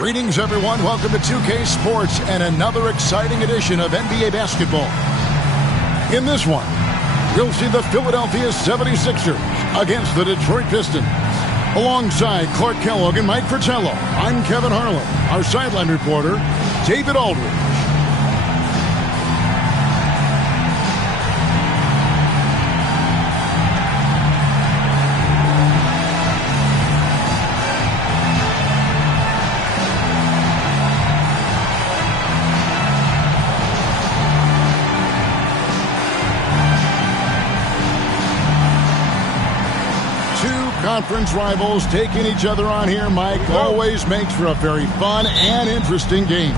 Greetings, everyone. Welcome to 2K Sports and another exciting edition of NBA basketball. In this one, you'll see the Philadelphia 76ers against the Detroit Pistons. Alongside Clark Kellogg and Mike Fratello, I'm Kevin Harlan. Our sideline reporter, David Aldridge. Conference rivals taking each other on here, Mike. Always makes for a very fun and interesting game.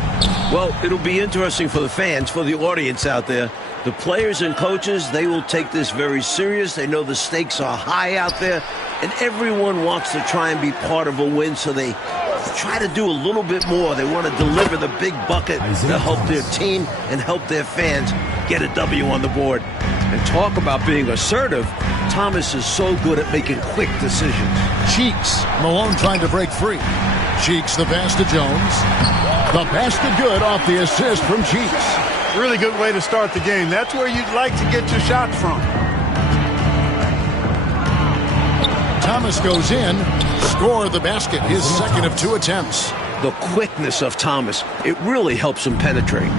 Well, it'll be interesting for the fans, for the audience out there. The players and coaches, they will take this very serious. They know the stakes are high out there, and everyone wants to try and be part of a win, so they try to do a little bit more. They want to deliver the big bucket to help their team and help their fans get a W on the board. And talk about being assertive. Thomas is so good at making quick decisions. Cheeks. Malone trying to break free. Cheeks the pass to Jones. The basket good off the assist from Cheeks. Really good way to start the game. That's where you'd like to get your shots from. Thomas goes in. Score the basket. His second of 2 attempts. The quickness of Thomas, it really helps him penetrate.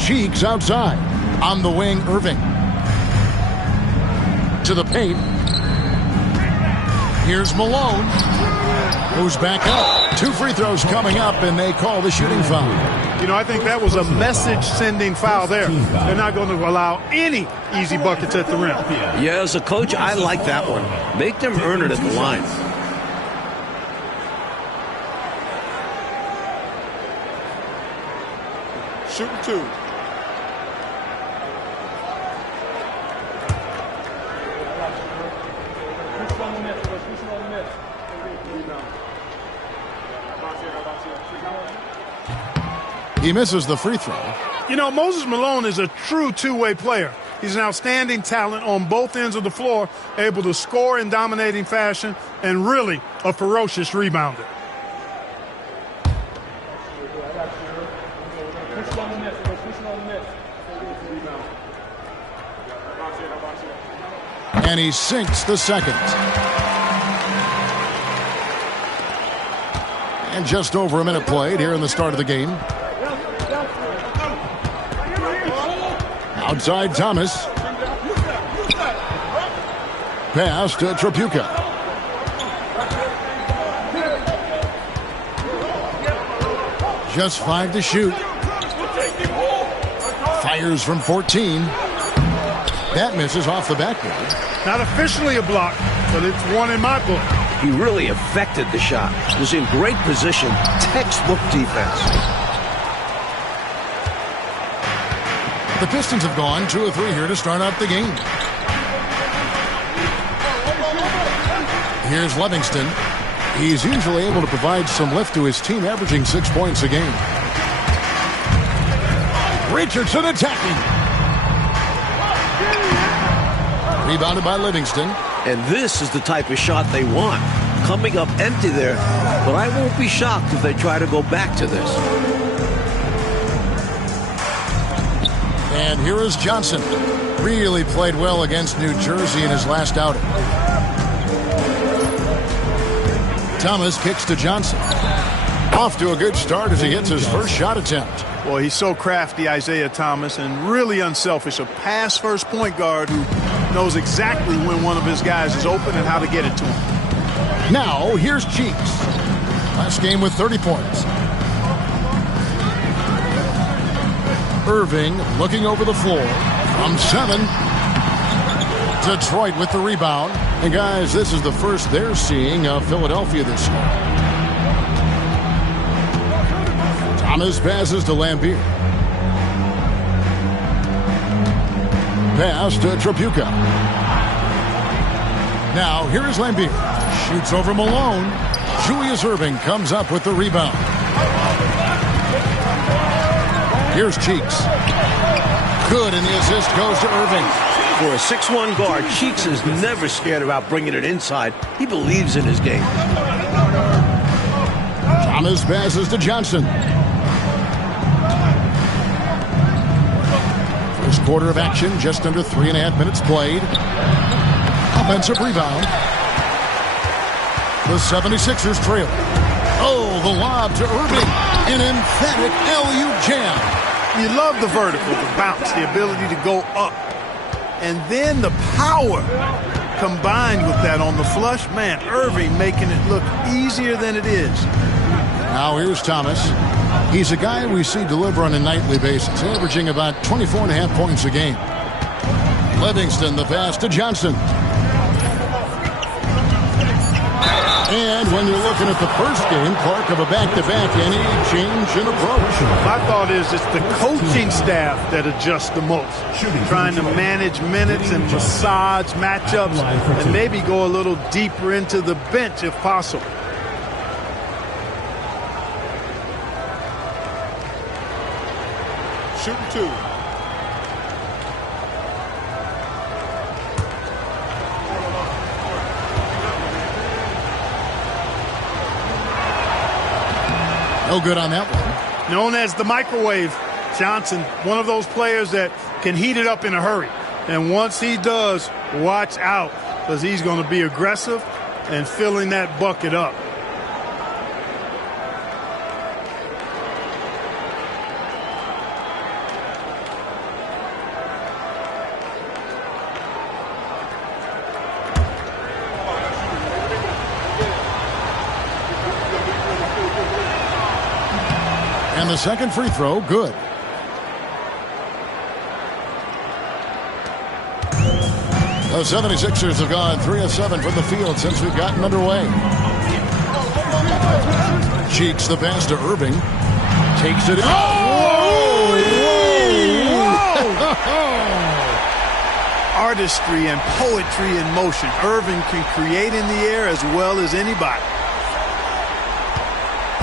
Cheeks outside. On the wing, Irving. To the paint. Here's Malone. Goes back up. 2 free throws coming up, and they call the shooting foul. You know, I think that was a message-sending foul there. They're not going to allow any easy buckets at the rim. Yeah, as a coach, I like that one. Make them earn it at the line. Shooting 2. He misses the free throw. You know, Moses Malone is a true two-way player. He's an outstanding talent on both ends of the floor, able to score in dominating fashion, and really a ferocious rebounder. And he sinks the second. And just over a minute played here in the start of the game. Outside Thomas. Pass to Tripucka. Just 5 to shoot. Fires from 14. That misses off the backboard. Not officially a block, but it's one in my book. He really affected the shot. Was in great position. Textbook defense. The Pistons have gone 2 of 3 here to start out the game. Here's Livingston. He's usually able to provide some lift to his team, averaging 6 points a game. Richardson attacking. Rebounded by Livingston. And this is the type of shot they want. Coming up empty there, but I won't be shocked if they try to go back to this. And here is Johnson. Really played well against New Jersey in his last outing. Thomas kicks to Johnson. Off to a good start as he hits his first shot attempt. Boy, he's so crafty, Isaiah Thomas, and really unselfish. A pass-first point guard who knows exactly when one of his guys is open and how to get it to him. Now, here's Cheeks. Last game with 30 points. Irving looking over the floor from 7. Detroit with the rebound. And guys, this is the first they're seeing of Philadelphia this year. Thomas passes to Lambier. Pass to Tripucka. Now, here is Lambier. Shoots over Malone. Julius Irving comes up with the rebound. Here's Cheeks. Good, and the assist goes to Irving. For a 6'1 guard, Cheeks is never scared about bringing it inside. He believes in his game. Thomas passes to Johnson. First quarter of action, just under 3.5 minutes played. Offensive rebound. The 76ers trail. Oh, the lob to Irving. An emphatic LU jam. You love the vertical, the bounce, the ability to go up. And then the power combined with that on the flush. Man, Irving making it look easier than it is. Now here's Thomas. He's a guy we see deliver on a nightly basis, averaging about 24.5 points a game. Livingston, the pass to Johnson. And when you're looking at the first game, Clark, of a back-to-back, any change in approach? My thought is it's the coaching staff that adjusts the most. Trying to manage minutes and massage matchups and maybe go a little deeper into the bench if possible. Shooting two. No good on that one. Known as the microwave, Johnson, one of those players that can heat it up in a hurry. And once he does, watch out, because he's going to be aggressive and filling that bucket up. And the second free throw, good. The 76ers have gone 3 of 7 from the field since we've gotten underway. Cheeks the pass to Irving. Takes it. Oh! Artistry and poetry in motion. Irving can create in the air as well as anybody.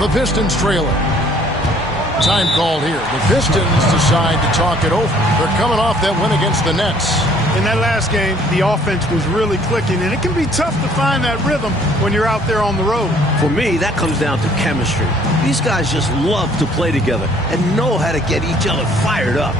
The Pistons trailing. Time called here. The Pistons decide to talk it over. They're coming off that win against the Nets. In that last game, the offense was really clicking, and it can be tough to find that rhythm when you're out there on the road. For me, that comes down to chemistry. These guys just love to play together and know how to get each other fired up.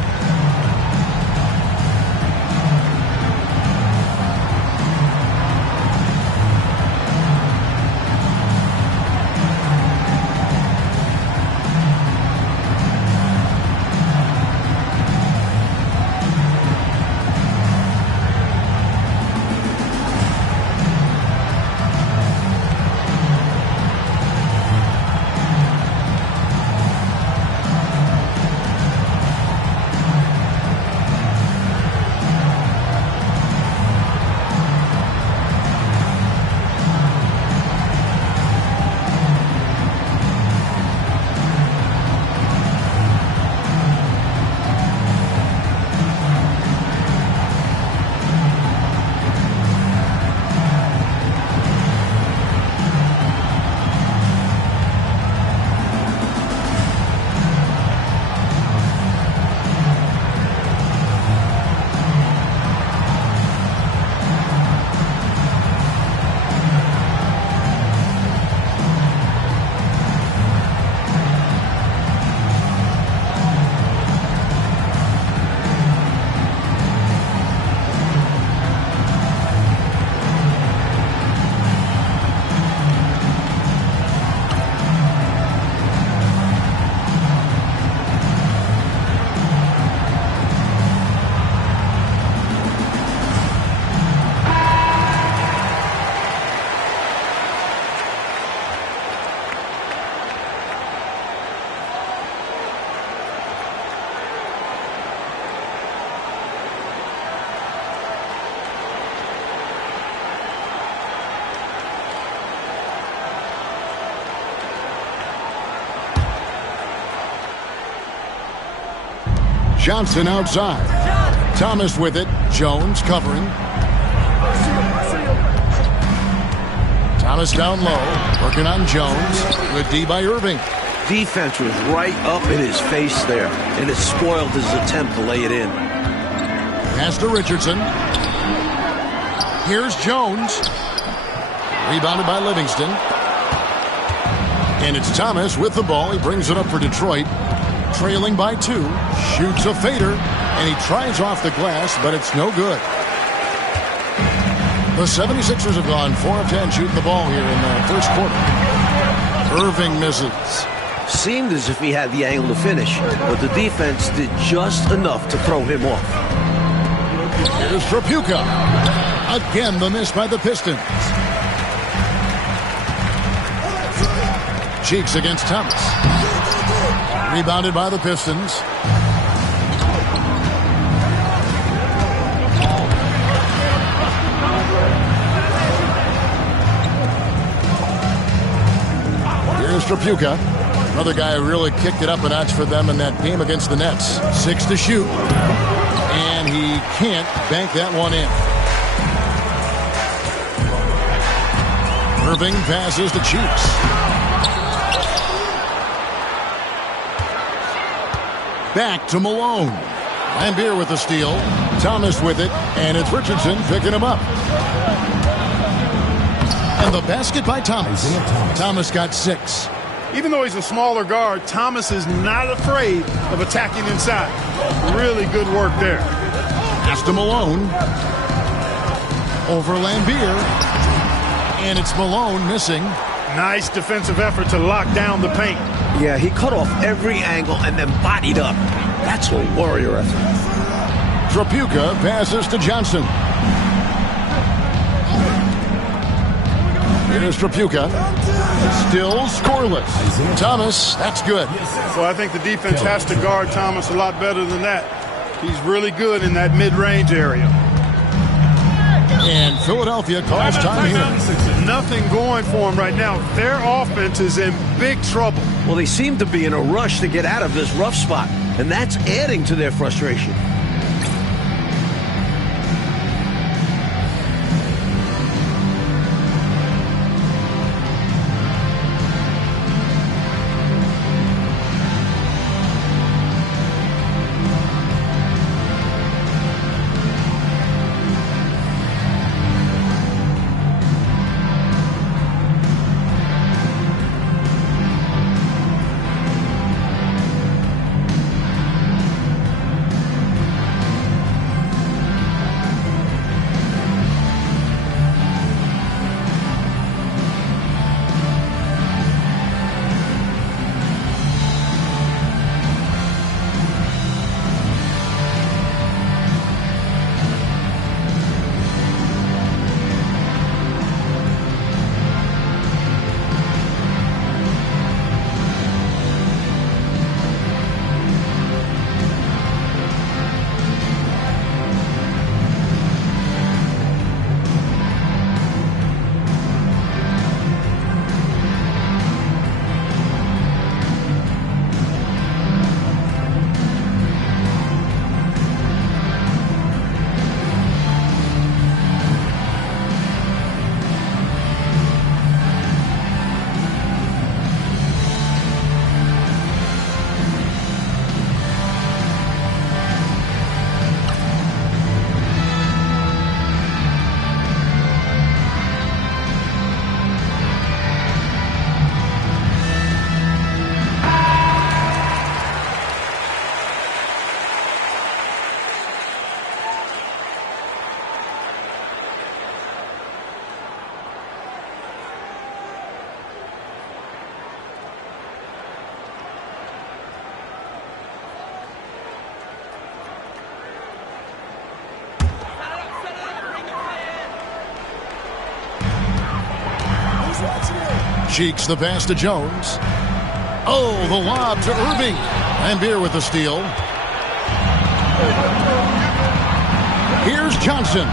Johnson outside. Thomas with it. Jones covering. Thomas down low. Working on Jones. Good D by Irving. Defense was right up in his face there, and it spoiled his attempt to lay it in. Pass to Richardson. Here's Jones. Rebounded by Livingston. And it's Thomas with the ball. He brings it up for Detroit. Trailing by 2. Shoots a fader. And he tries off the glass, but it's no good. The 76ers have gone 4 of 10 shooting the ball here in the first quarter. Irving misses. Seemed as if he had the angle to finish, but the defense did just enough to throw him off. Here's Trapuka. Again, the miss by the Pistons. Cheeks against Thomas. Rebounded by the Pistons. Here's Trapuka. Another guy who really kicked it up a notch for them in that game against the Nets. 6 to shoot. And he can't bank that one in. Irving passes to Cheeks. Back to Malone. Lambier with the steal. Thomas with it. And it's Richardson picking him up. And the basket by Thomas. Thomas got 6. Even though he's a smaller guard, Thomas is not afraid of attacking inside. Really good work there. Pass to Malone. Over Lambier. And it's Malone missing. Nice defensive effort to lock down the paint. Yeah, he cut off every angle and then bodied up. That's a warrior effort. Trapuka passes to Johnson. Here's Trapuka. Still scoreless. Thomas, that's good. So I think the defense has to guard Thomas a lot better than that. He's really good in that mid-range area. And Philadelphia calls time here. Nothing going for him right now. Their offense is in big trouble. Well, they seem to be in a rush to get out of this rough spot, and that's adding to their frustration. Cheeks the pass to Jones. Oh, the lob to Irving. Lambier with the steal. Here's Johnson.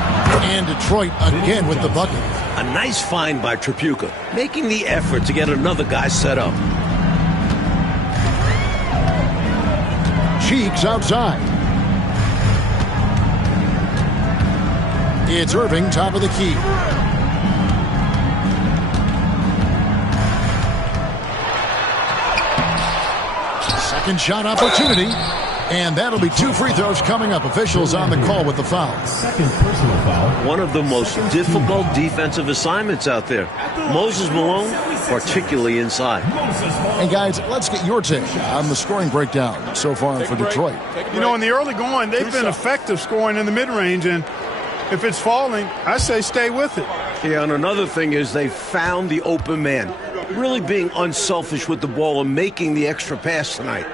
And Detroit again with the bucket. A nice find by Trapuka, making the effort to get another guy set up. Cheeks outside. It's Irving, top of the key. Second shot opportunity. And that'll be 2 free throws coming up. Officials on the call with the foul. Second personal foul. One of the most difficult defensive assignments out there. Moses Malone, particularly inside. And guys, let's get your take on the scoring breakdown so far for Detroit. You know, in the early going, they've been effective scoring in the mid-range, and if it's falling, I say stay with it. Yeah, and another thing is they found the open man. Really being unselfish with the ball and making the extra pass tonight.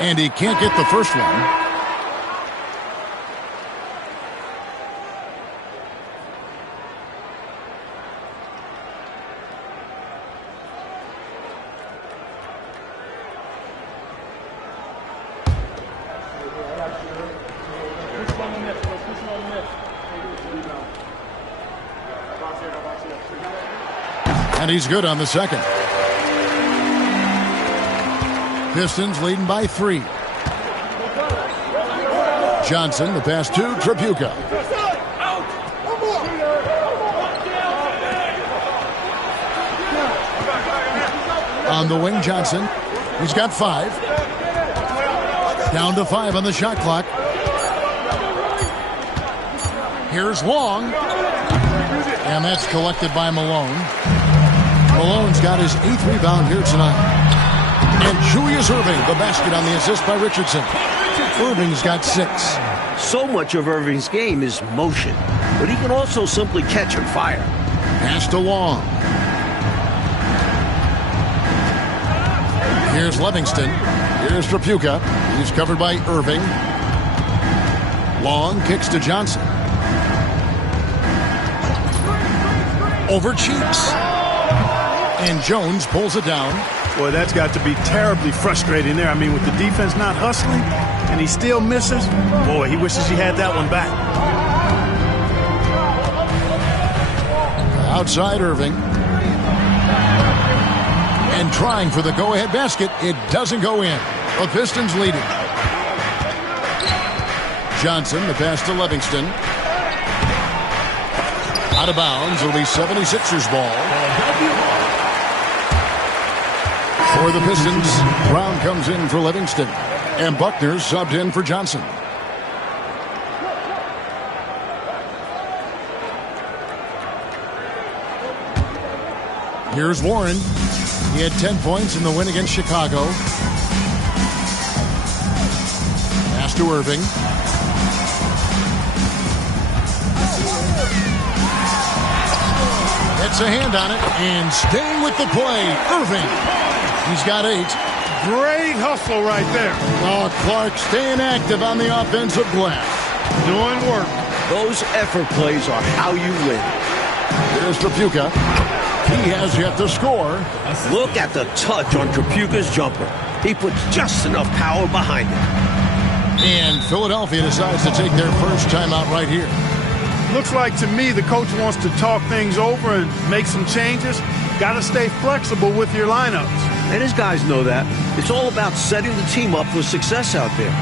And he can't get the first one. And he's good on the second. Pistons leading by 3. Johnson, the pass to Tripucka. On the wing, Johnson. He's got 5. Down to 5 on the shot clock. Here's Long. And that's collected by Malone. Malone's got his 8th rebound here tonight. And Julius Erving, the basket on the assist by Richardson. Irving's got 6. So much of Irving's game is motion, but he can also simply catch and fire. Pass to Long. Here's Livingston. Here's Tripucka. He's covered by Irving. Long kicks to Johnson. Over Cheeks. And Jones pulls it down. Boy, that's got to be terribly frustrating there. I mean, with the defense not hustling, and he still misses, boy, he wishes he had that one back. Outside Irving. And trying for the go-ahead basket. It doesn't go in. The Pistons leading. Johnson, the pass to Livingston. Out of bounds. It'll be 76ers ball. For the Pistons, Brown comes in for Livingston. And Buckner subbed in for Johnson. Here's Warren. He had 10 points in the win against Chicago. Pass to Irving. Gets a hand on it and staying with the play, Irving. He's got 8. Great hustle right there. Oh, Clark staying active on the offensive glass. Doing work. Those effort plays are how you win. Here's Tripucka. He has yet to score. Look at the touch on Tripucka's jumper. He puts just enough power behind it. And Philadelphia decides to take their first timeout right here. Looks like to me the coach wants to talk things over and make some changes. Got to stay flexible with your lineups. And his guys know that. It's all about setting the team up for success out there.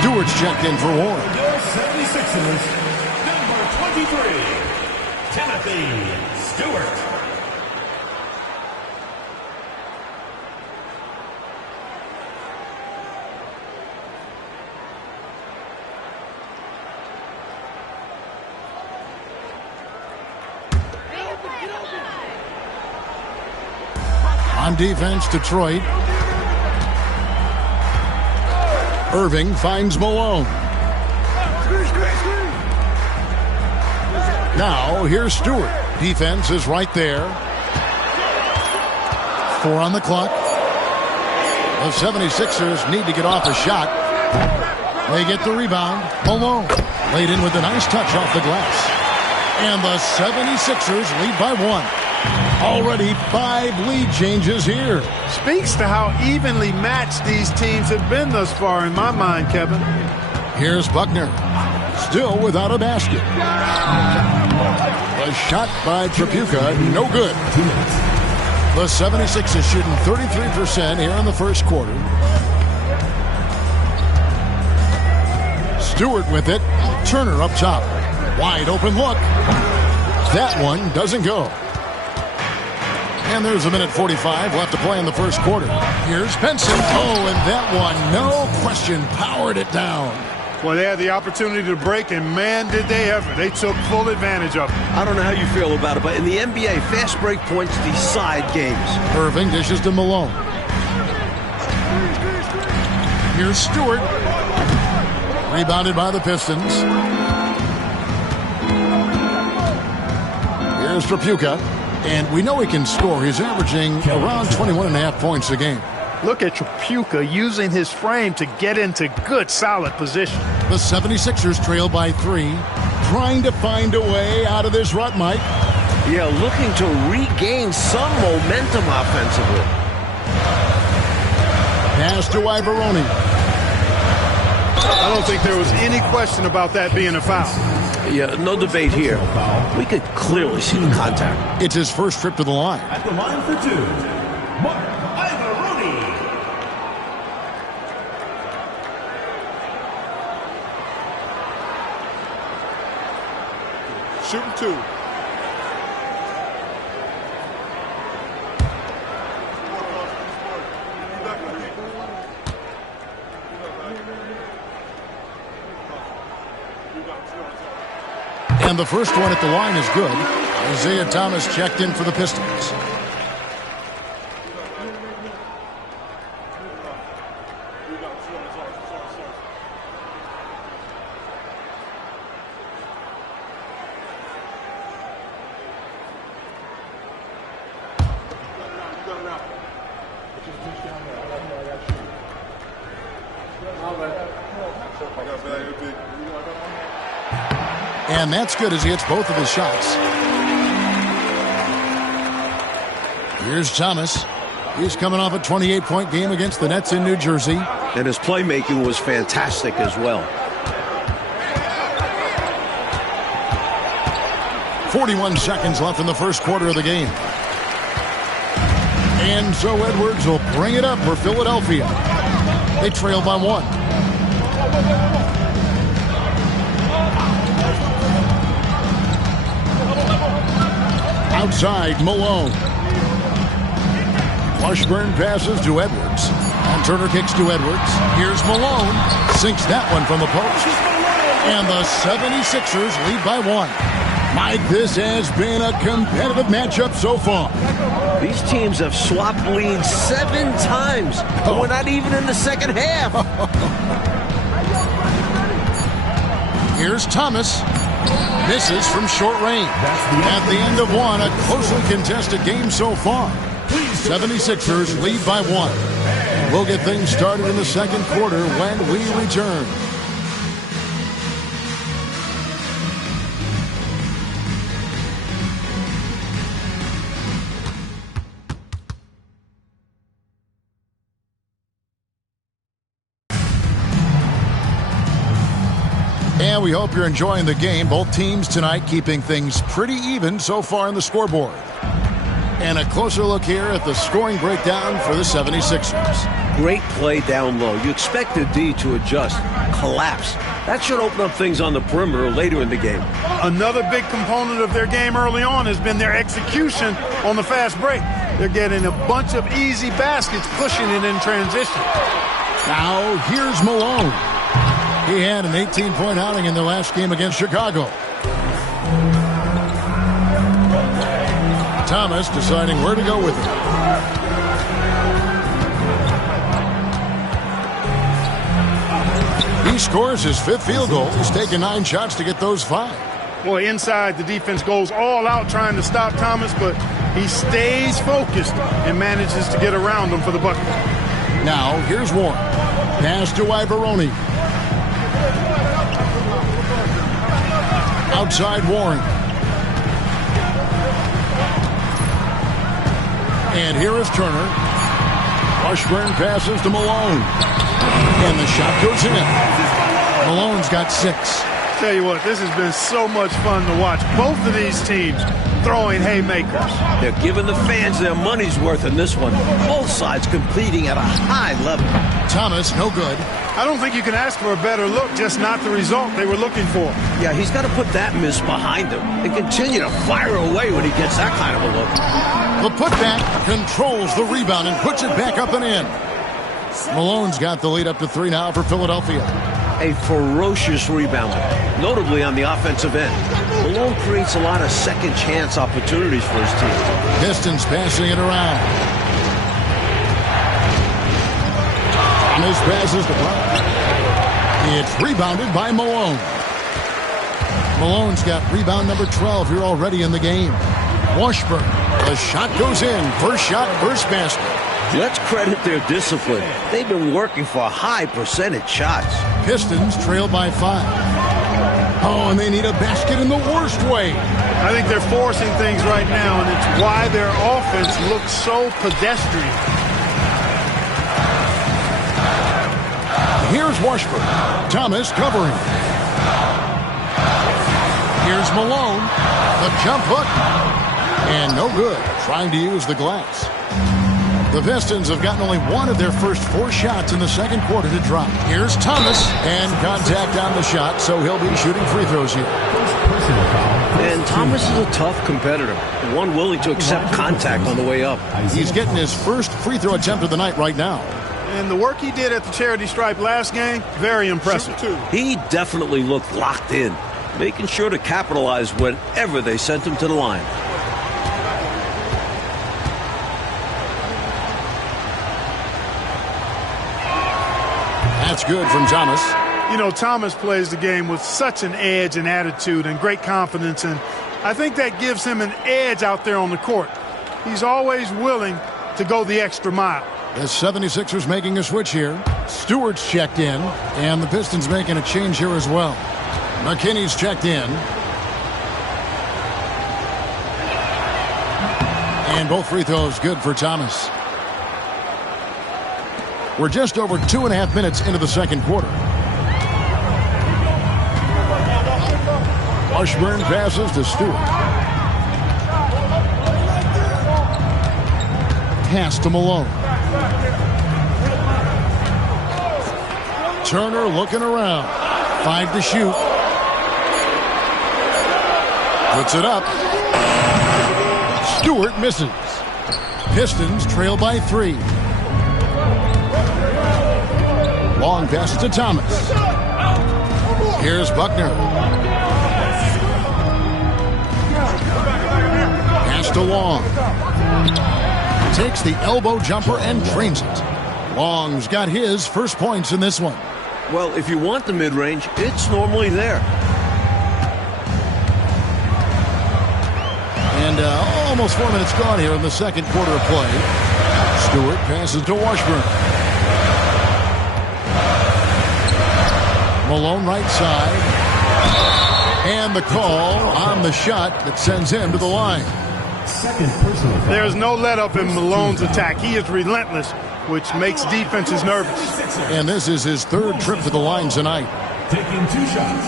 Stewart's checked in for Warren. Your 76ers, number 23, Timothy Stewart. On defense, Detroit. Irving finds Malone. Now, here's Stewart. Defense is right there. 4 on the clock. The 76ers need to get off a shot. They get the rebound. Malone laid in with a nice touch off the glass. And the 76ers lead by 1. Already 5 lead changes here. Speaks to how evenly matched these teams have been thus far in my mind, Kevin. Here's Buckner. Still without a basket. A shot by Tripucka, no good. The 76ers shooting 33% here in the first quarter. Stewart with it. Turner up top. Wide open look. That one doesn't go. And there's a minute 45 left to play in the first quarter. Here's Benson. Oh, and that one, no question, powered it down. Well, they had the opportunity to break, and man, did they ever. They took full advantage of it. I don't know how you feel about it, but in the NBA, fast break points decide games. Irving dishes to Malone. Here's Stewart. Rebounded by the Pistons. Here's Tripucka. And we know he can score. He's averaging around 21.5 points a game. Look at Tripucka using his frame to get into good, solid position. The 76ers trail by 3. Trying to find a way out of this rut, Mike. Yeah, looking to regain some momentum offensively. Pass to Ivoroni. I don't think there was any question about that being a foul. Yeah, no debate here. We could clearly see the contact. It's his first trip to the line. At the line for 2, Mark Ivoroni. Shooting 2. And the first one at the line is good. Isaiah Thomas checked in for the Pistons. And that's good as he hits both of his shots. Here's Thomas. He's coming off a 28-point game against the Nets in New Jersey. And his playmaking was fantastic as well. 41 seconds left in the first quarter of the game. And so Edwards will bring it up for Philadelphia. They trail by 1. Outside, Malone. Washburn passes to Edwards. And Turner kicks to Edwards. Here's Malone. Sinks that one from the post. And the 76ers lead by 1. Mike, this has been a competitive matchup so far. These teams have swapped leads 7 times. And we're not even in the second half. Here's Thomas. Misses from short range. At the end of 1, a closely contested game so far. 76ers lead by 1. We'll get things started in the second quarter when we return. And we hope you're enjoying the game. Both teams tonight keeping things pretty even so far in the scoreboard. And a closer look here at the scoring breakdown for the 76ers. Great play down low. You expect the D to adjust, collapse. That should open up things on the perimeter later in the game. Another big component of their game early on has been their execution on the fast break. They're getting a bunch of easy baskets, pushing it in transition. Now, here's Malone. He had an 18-point outing in their last game against Chicago. Thomas deciding where to go with it. He scores his 5th field goal. He's taken 9 shots to get those 5. Boy, inside, the defense goes all out trying to stop Thomas, but he stays focused and manages to get around him for the bucket. Now, here's Warren. Pass to Ivaroni. Outside Warren. And here is Turner. Washburn passes to Malone. And the shot goes in. Malone's got 6. Tell you what, this has been so much fun to watch. Both of these teams throwing haymakers. They're giving the fans their money's worth in this one. Both sides competing at a high level. Thomas, no good. I don't think you can ask for a better look, just not the result they were looking for. Yeah, he's got to put that miss behind him and continue to fire away when he gets that kind of a look. The putback controls the rebound and puts it back up and in. Malone's got the lead up to 3 now for Philadelphia. A ferocious rebounder, notably on the offensive end. Malone creates a lot of second chance opportunities for his team. Pistons passing it around. Thomas passes to Brown. It's rebounded by Malone. Malone's got rebound number 12 here already in the game. Washburn. The shot goes in. First shot, first basket. Let's credit their discipline. They've been working for high percentage shots. Pistons trail by 5. Oh, and they need a basket in the worst way. I think they're forcing things right now, and it's why their offense looks so pedestrian. Here's Washburn. Thomas covering. Here's Malone. The jump hook. And no good. Trying to use the glass. The Pistons have gotten only 1 of their first 4 shots in the second quarter to drop. Here's Thomas. And contact on the shot, so he'll be shooting free throws here. And Thomas is a tough competitor. One willing to accept contact on the way up. He's getting his first free throw attempt of the night right now. And the work he did at the charity stripe last game, very impressive. He definitely looked locked in, making sure to capitalize whenever they sent him to the line. That's good from Thomas. You know, Thomas plays the game with such an edge and attitude and great confidence, and I think that gives him an edge out there on the court. He's always willing to go the extra mile. The 76ers making a switch here. Stewart's checked in, and the Pistons making a change here as well. McKinney's checked in. And both free throws good for Thomas. We're just over 2.5 minutes into the second quarter. Washburn passes to Stewart. Pass to Malone. Turner looking around. 5 to shoot. Puts it up. Stewart misses. Pistons trail by 3. Long pass to Thomas. Here's Buckner. Pass to Long. Takes the elbow jumper and drains it. Long's got his first points in this one. Well, if you want the mid-range, it's normally there. And almost 4 minutes gone here in the second quarter of play. Stewart passes to Washburn. Malone right side. And the call on the shot that sends him to the line. There's no let-up in Malone's attack. He is relentless, which makes defenses nervous. And this is his 3rd trip to the line tonight. Taking 2 shots.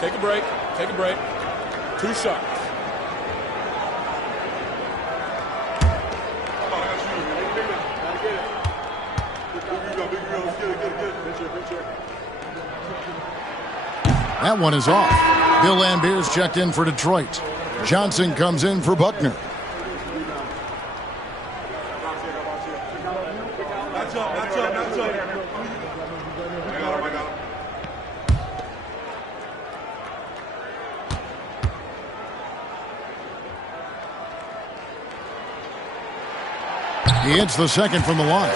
Take a break. Take a break. 2 shots. That one is off. Bill Laimbeer's checked in for Detroit. Johnson comes in for Buckner. He hits the second from the line.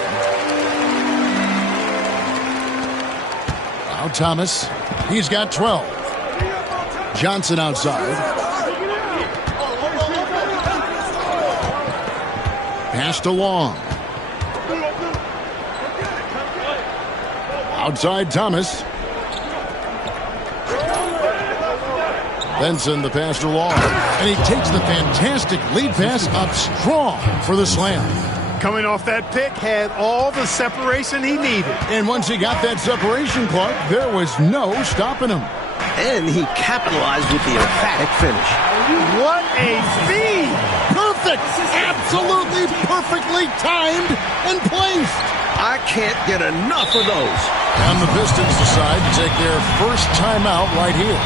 Now Thomas. He's got 12. Johnson outside. Passed along. Outside Thomas. Benson the pass along. And he takes the fantastic lead pass up strong for the slam. Coming off that pick, had all the separation he needed. And once he got that separation, Clark, there was no stopping him. And he capitalized with the emphatic finish. What a feed! Perfect! Absolutely perfectly timed and placed. I can't get enough of those. And the Pistons decide to take their first timeout right here.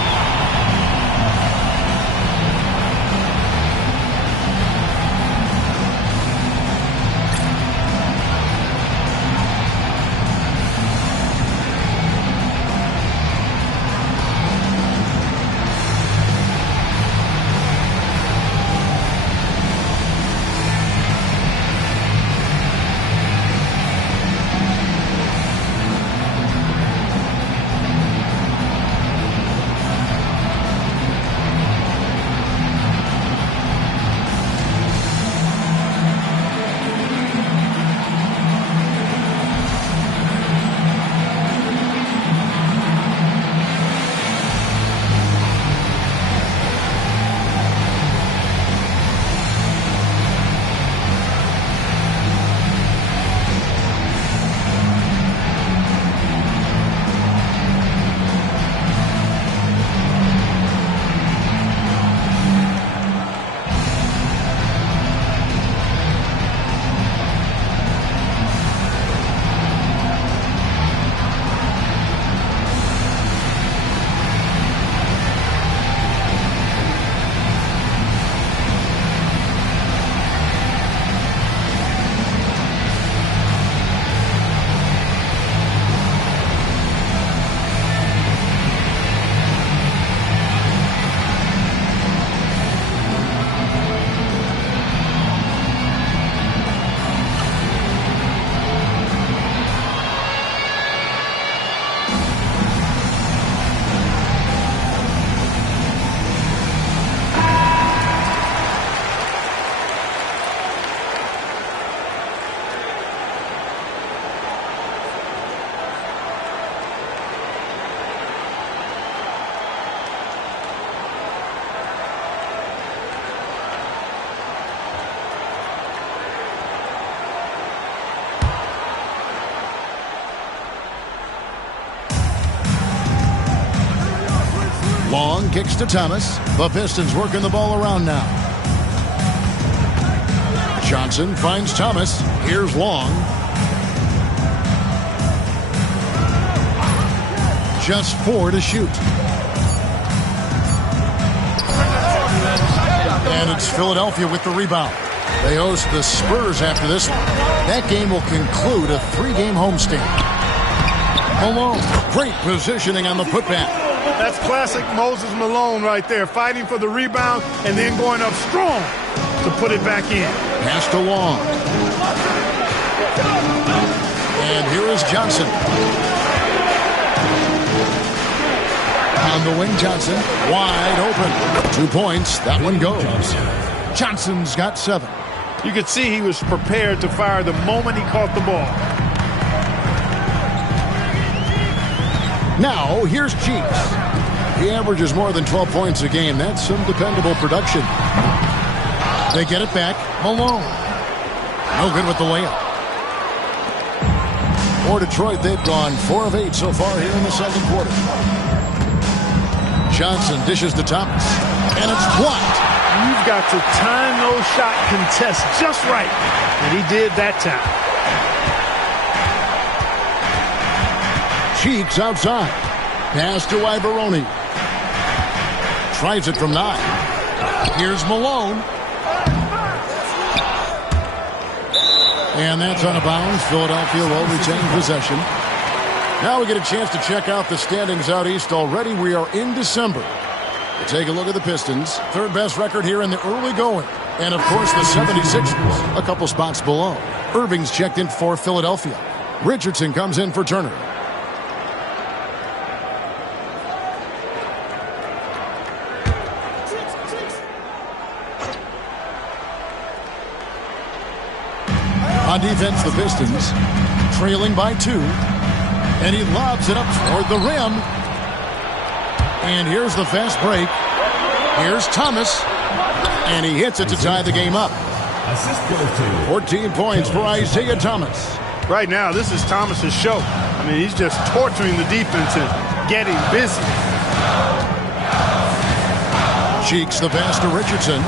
Long kicks to Thomas. The Pistons working the ball around now. Johnson finds Thomas. Here's Long. Just 4 to shoot. And it's Philadelphia with the rebound. They host the Spurs after this one. That game will conclude a 3-game homestand. Malone, great positioning on the putback. That's classic Moses Malone right there, fighting for the rebound and then going up strong to put it back in. Passed along. And here is Johnson. On the wing, Johnson, wide open. 2 points, that one goes. Johnson's got 7. You could see he was prepared to fire the moment he caught the ball. Now, here's Cheeks. He averages more than 12 points a game. That's some dependable production. They get it back. Malone. No good with the layup. For Detroit, they've gone 4 of 8 so far here in the second quarter. Johnson dishes to Thomas, and it's blocked. You've got to time those shot contests just right, and he did that time. Cheeks outside. Pass to Ivaroni. Tries it from 9. Here's Malone. And that's out of bounds. Philadelphia will retain possession. Now we get a chance to check out the standings out east already. We are in December. We'll take a look at the Pistons. Third best record here in the early going. And, of course, the 76ers, a couple spots below. Irving's checked in for Philadelphia. Richardson comes in for Turner. On defense, the Pistons trailing by 2. And he lobs it up toward the rim. And here's the fast break. Here's Thomas. And he hits it to tie the game up. 14 points for Isaiah Thomas. Right now, this is Thomas's show. I mean, he's just torturing the defense and getting busy. Cheeks the pass to Richardson.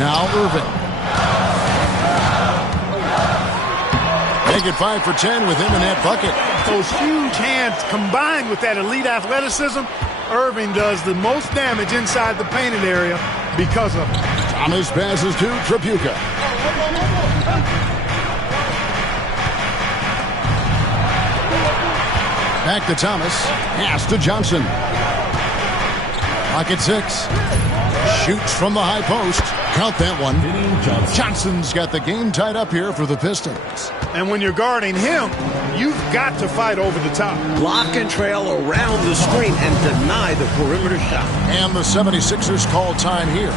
Now Irving. Make it 5 for 10 with him in that bucket. Those huge hands combined with that elite athleticism, Irving does the most damage inside the painted area because of it. Thomas passes to Tripucka. Back to Thomas. Pass to Johnson. Pocket 6. Shoots from the high post. Count that one. Johnson's got the game tied up here for the Pistons. And when you're guarding him, you've got to fight over the top. Block and trail around the screen and deny the perimeter shot. And the 76ers call time here.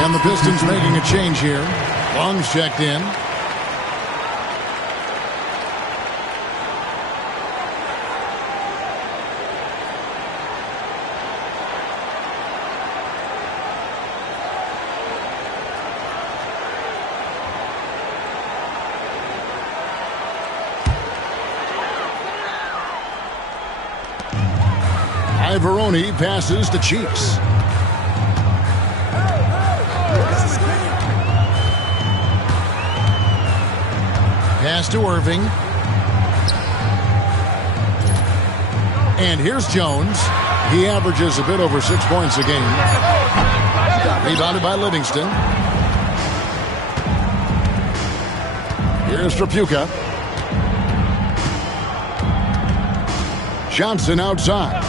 And the Pistons making a change here. Long's checked in. Ivaroni passes to Cheeks. Pass to Irving. And here's Jones. He averages a bit over 6 points a game. Rebounded by Livingston. Here's Tripucka. Johnson outside.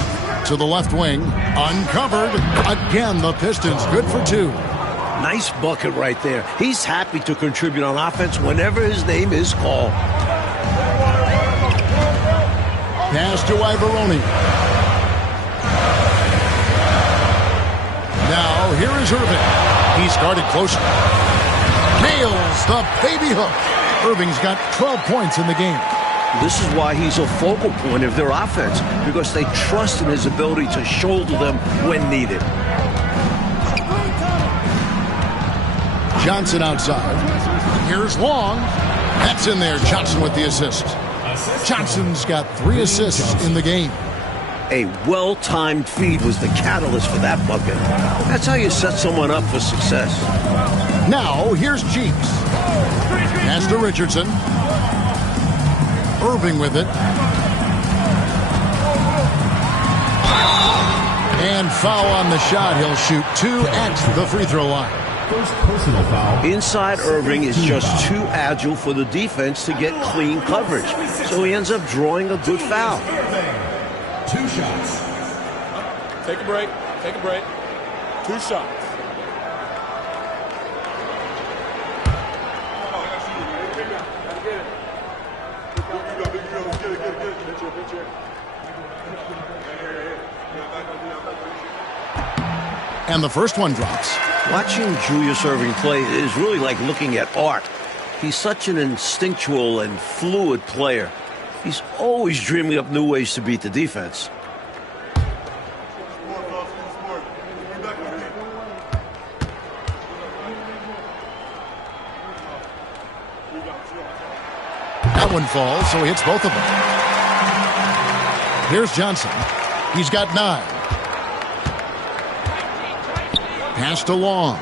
To the left wing. Uncovered. Again, the Pistons good for 2. Nice bucket right there. He's happy to contribute on offense whenever his name is called. Pass to Ivaroni. Here's Irving. He's guarded closer. Nails the baby hook. Irving's got 12 points in the game. This is why he's a focal point of their offense, because they trust in his ability to shoulder them when needed. Johnson outside. Here's Long. That's in there. Johnson with the assist. Johnson's got 3 assists in the game. A well-timed feed was the catalyst for that bucket. That's how you set someone up for success. Now, here's Cheeks. Pass to Richardson. Irving with it. And foul on the shot. He'll shoot 2 at the free throw line. First personal foul. Inside Irving is just too agile for the defense to get clean coverage. So he ends up drawing a good foul. 2 shots. Take a break. Take a break. 2 shots. And the first one drops. Watching Julius Irving play is really like looking at art. He's such an instinctual and fluid player. He's always dreaming up new ways to beat the defense. That one falls, so he hits both of them. Here's Johnson. He's got 9. Pass to Long.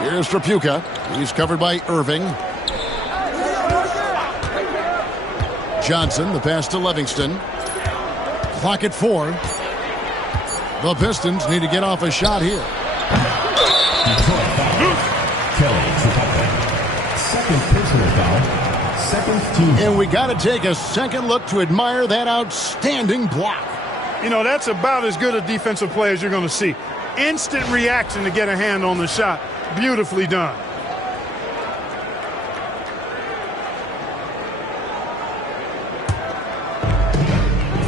Here's Trapuka. He's covered by Irving. Johnson, the pass to Livingston. Clock at 4. The Pistons need to get off a shot here. Kelly Trapuka. Second personal foul. Second team. And we got to take a second look to admire that outstanding block. You know, that's about as good a defensive play as you're going to see. Instant reaction to get a hand on the shot. Beautifully done.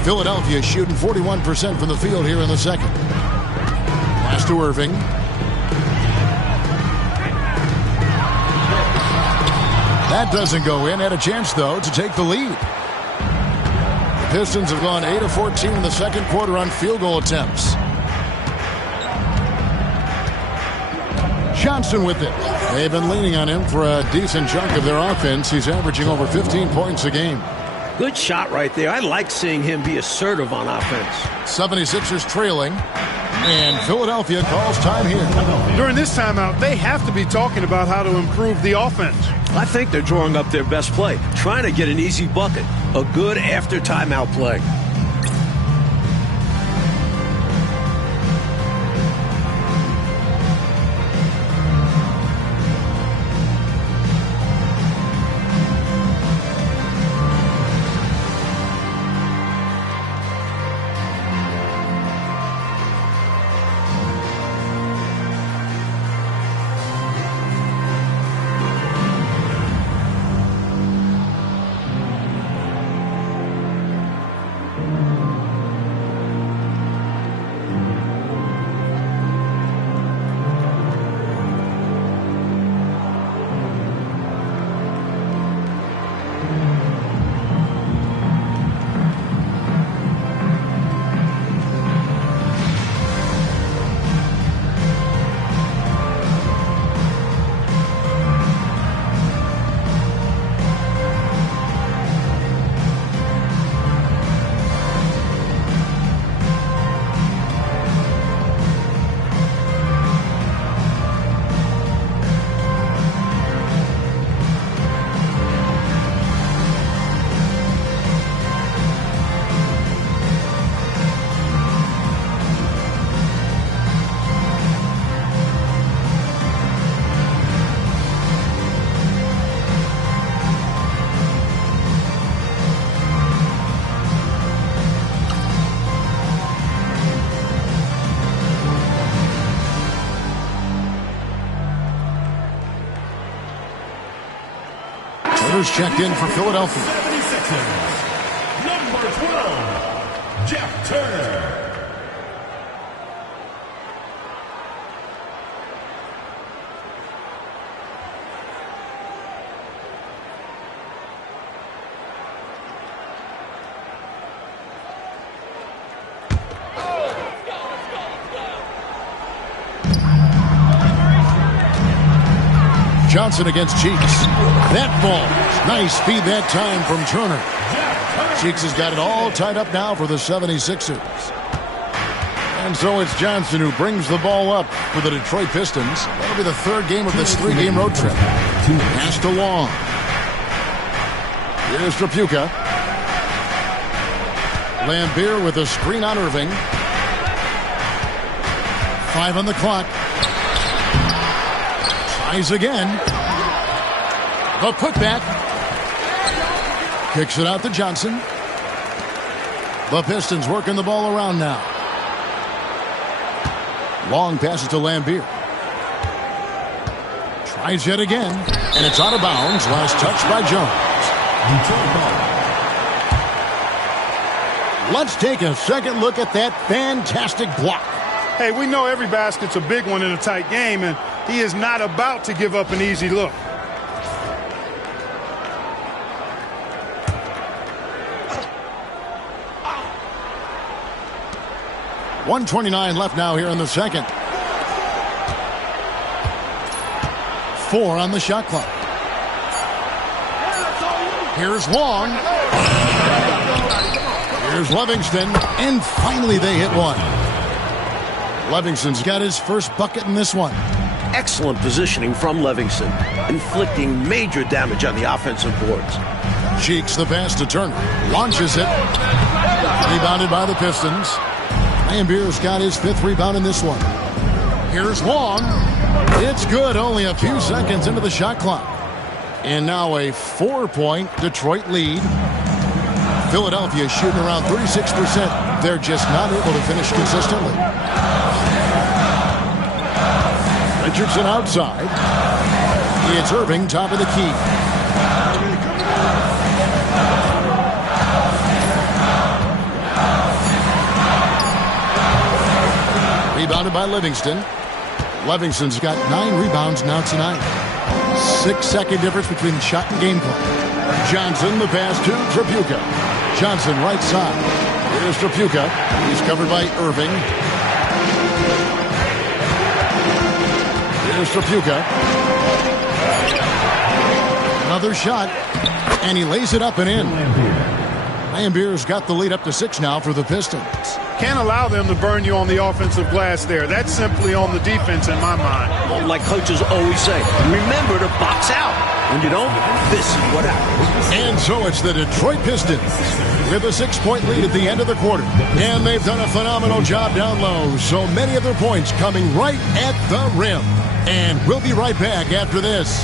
Philadelphia shooting 41% from the field here in the second. Pass to Irving. That doesn't go in. Had a chance, though, to take the lead. The Pistons have gone 8 of 14 in the second quarter on field goal attempts. Johnson with it. They've been leaning on him for a decent chunk of their offense. He's averaging over 15 points a game. Good shot right there. I like seeing him be assertive on offense. 76ers trailing. And Philadelphia calls time here. During this timeout, they have to be talking about how to improve the offense. I think they're drawing up their best play, trying to get an easy bucket. A good after timeout play. Checked in for Philadelphia. 76ers. Number 12, Jeff Turner. Johnson against Cheeks. That falls. Nice feed that time from Turner. Cheeks has got it all tied up now for the 76ers. And so it's Johnson who brings the ball up for the Detroit Pistons. That'll be the third game of this three-game road trip. Pass to Long. Here's Tripucka. Lambeer with a screen on Irving. 5 on the clock. Tries again. The putback. Kicks it out to Johnson. The Pistons working the ball around now. Long passes to Lambeer. Tries yet again. And it's out of bounds. Last touch by Jones. Let's take a second look at that fantastic block. Hey, we know every basket's a big one in a tight game, and he is not about to give up an easy look. .129 left now here in the second. 4 on the shot clock. Here's Long. Here's Livingston. And finally they hit one. Livingston's got his first bucket in this one. Excellent positioning from Livingston, inflicting major damage on the offensive boards. Cheeks the pass to Turner. Launches it. Rebounded by the Pistons. Lambeer's got his 5th rebound in this one. Here's Long. It's good. Only a few seconds into the shot clock. And now a 4-point Detroit lead. Philadelphia shooting around 36%. They're just not able to finish consistently. Richardson outside. It's Irving, top of the key. Rebounded by Livingston. Livingston's got 9 rebounds now tonight. 6-second difference between shot and game clock. Johnson, the pass to Tripucka. Johnson, right side. Here's Tripucka. He's covered by Irving. Here's Tripucka. Another shot. And he lays it up and in. Lambeer's got the lead up to 6 now for the Pistons. Can't allow them to burn you on the offensive glass there. That's simply on the defense in my mind. Well, like coaches always say, remember to box out. When you don't, this is what happens. And so it's the Detroit Pistons with a 6-point lead at the end of the quarter. And they've done a phenomenal job down low. So many of their points coming right at the rim. And we'll be right back after this.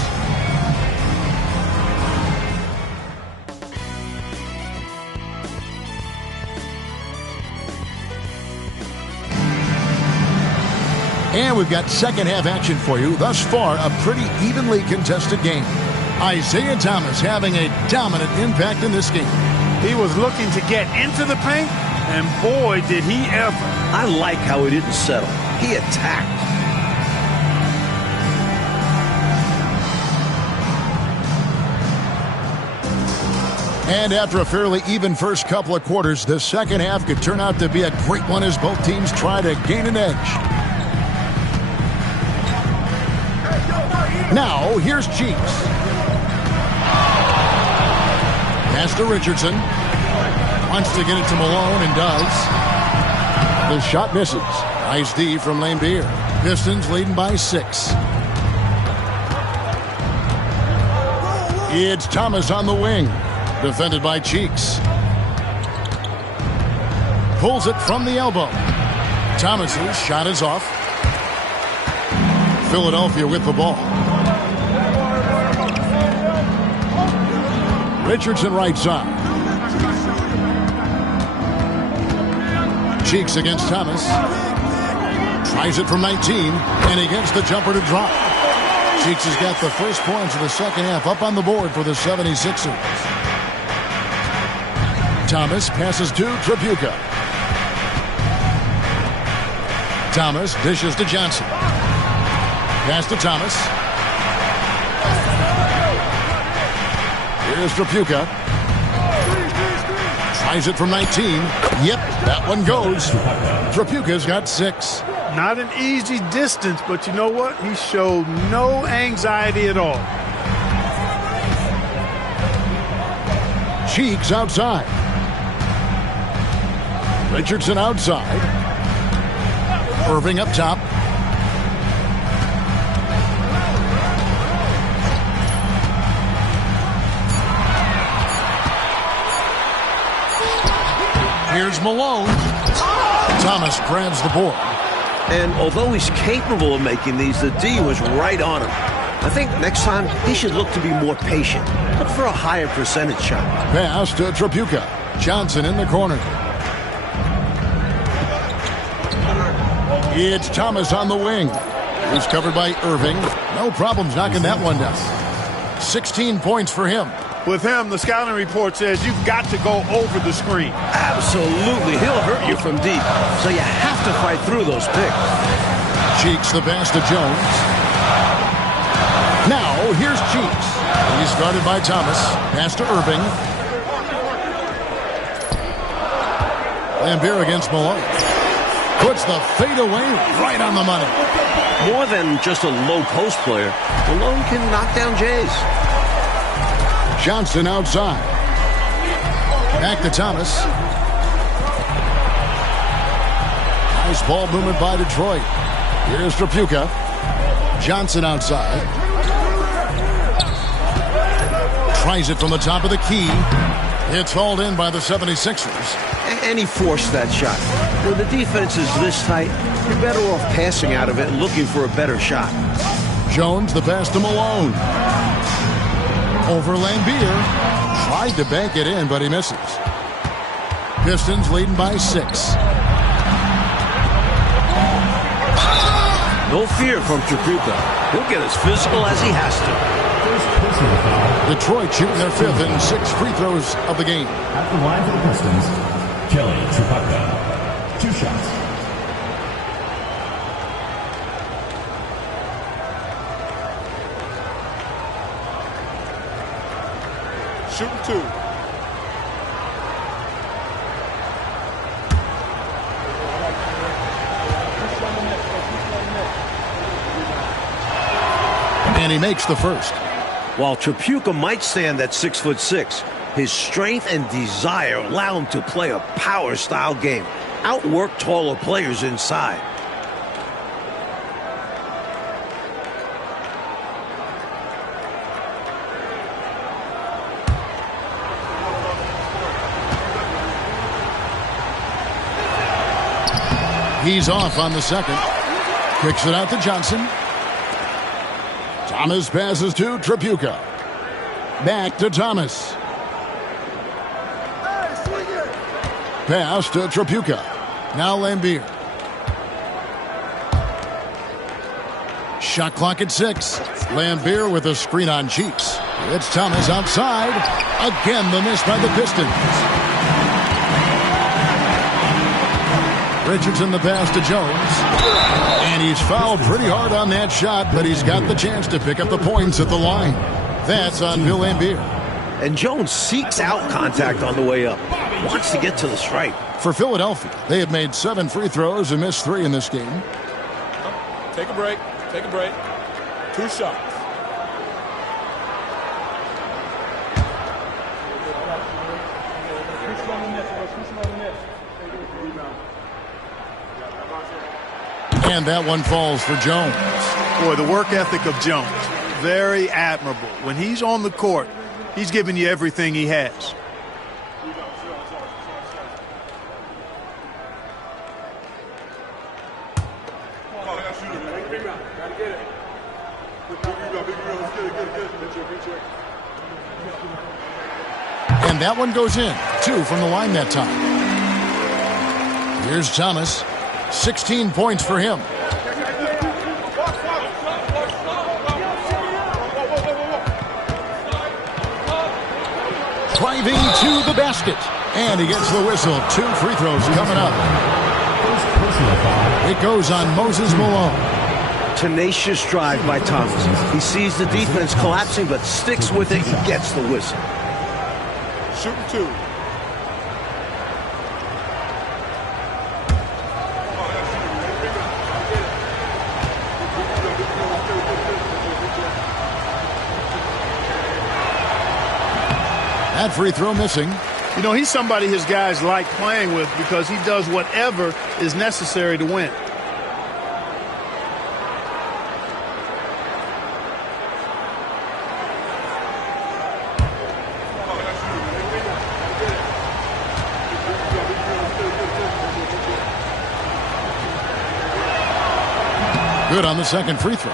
And we've got second half action for you. Thus far, a pretty evenly contested game. Isaiah Thomas having a dominant impact in this game. He was looking to get into the paint, and boy, did he ever. I like how he didn't settle. He attacked. And after a fairly even first couple of quarters, the second half could turn out to be a great one as both teams try to gain an edge. Now, here's Cheeks. Pass to Richardson. Wants to get it to Malone and does. The shot misses. Nice D from Lambeer. Pistons leading by 6. It's Thomas on the wing. Defended by Cheeks. Pulls it from the elbow. Thomas's shot is off. Philadelphia with the ball. Richardson right side. Cheeks against Thomas. Tries it from 19, and he gets the jumper to drop. Cheeks has got the first points of the second half up on the board for the 76ers. Thomas passes to Tripucka. Thomas dishes to Johnson. Pass to Thomas. Here's Tripucka. Tries it from 19. Yep, that one goes. Tripucka's got 6. Not an easy distance, but you know what? He showed no anxiety at all. Cheeks outside. Richardson outside. Irving up top. Here's Malone. Thomas grabs the board. And although he's capable of making these, the D was right on him. I think next time he should look to be more patient. Look for a higher percentage shot. Pass to Tripucka. Johnson in the corner. It's Thomas on the wing. He's covered by Irving. No problems knocking that one down. 16 points for him. With him, the scouting report says you've got to go over the screen. Absolutely. He'll hurt you from deep. So you have to fight through those picks. Cheeks the pass to Jones. Now, here's Cheeks. He's guarded by Thomas. Pass to Irving. Lambier against Malone. Puts the fadeaway right on the money. More than just a low post player, Malone can knock down Jays. Johnson outside. Back to Thomas. Nice ball movement by Detroit. Here's Tripucka. Johnson outside. Tries it from the top of the key. It's hauled in by the 76ers. And he forced that shot. When the defense is this tight, you're better off passing out of it and looking for a better shot. Jones, the pass to Malone. Over Lambier. Tried to bank it in, but he misses. Pistons leading by 6. No fear from Tripucka. He'll get as physical as he has to. Detroit shooting their 5th and 6 free throws of the game. At the line for the Pistons, Kelly Tripucka. 2 shots. Shooting 2. And he makes the first. While Tripucka might stand at 6'6", his strength and desire allow him to play a power-style game, outwork taller players inside. He's off on the second. Kicks it out to Johnson. Thomas passes to Tripucka. Back to Thomas. Pass to Tripucka. Now Lambier. Shot clock at 6. Lambier with a screen on Cheeks. It's Thomas outside. Again, the miss by the Pistons. Richardson the pass to Jones. And he's fouled pretty hard on that shot, but he's got the chance to pick up the points at the line. That's on Bill Lambier. And Jones seeks out contact on the way up. Wants to get to the stripe. For Philadelphia, they have made 7 free throws and missed 3 in this game. Take a break. Take a break. 2 shots. And that one falls for Jones. Boy, the work ethic of Jones, very admirable. When he's on the court, he's giving you everything he has. And that one goes in. 2 from the line that time. Here's Thomas. 16 points for him. Driving to the basket. And he gets the whistle. 2 free throws coming up. It goes on Moses Malone. Tenacious drive by Thomas. He sees the defense collapsing, but sticks with it and gets the whistle. Shooting 2. That free throw missing. You know, he's somebody his guys like playing with because he does whatever is necessary to win. Good on the second free throw.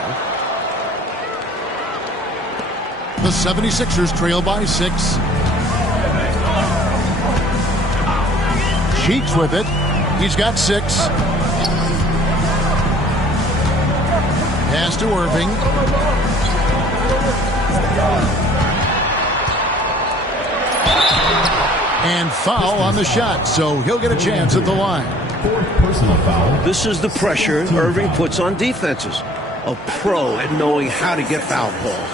The 76ers trail by 6. Cheeks with it. He's got 6. Pass to Irving. And foul on the shot, so he'll get a chance at the line. Fourth personal foul. This is the pressure Irving puts on defenses. A pro at knowing how to get foul calls.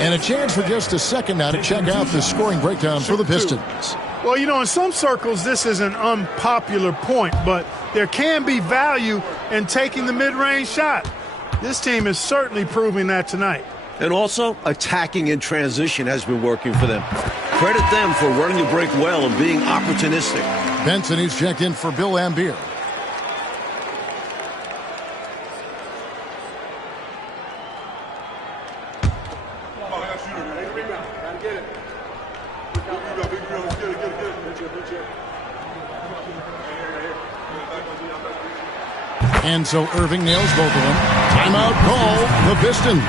And a chance for just a second now to check out the scoring breakdown for the Pistons. Well, you know, in some circles, this is an unpopular point, but there can be value in taking the mid-range shot. This team is certainly proving that tonight. And also, attacking in transition has been working for them. Credit them for running the break well and being opportunistic. Benson is checked in for Bill Laimbeer. And so Irving nails both of them. Timeout call, the Pistons.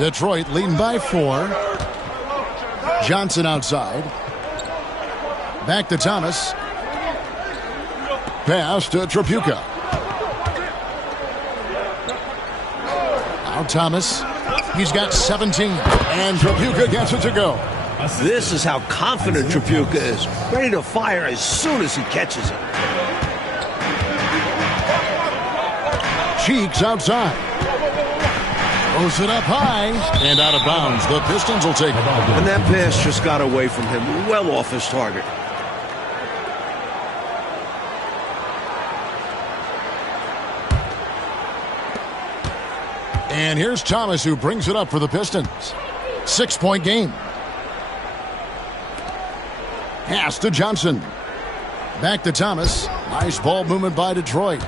Detroit leading by 4. Johnson outside. Back to Thomas. Pass to Tripucka. Now Thomas. He's got 17. And Tripucka gets it to go. This is how confident Tripucka is. Ready to fire as soon as he catches it. Cheeks outside. Throws it up high and out of bounds. The Pistons will take it. And that pass just got away from him, well off his target. And here's Thomas, who brings it up for the Pistons. 6-point game. Pass to Johnson. Back to Thomas. Nice ball movement by Detroit.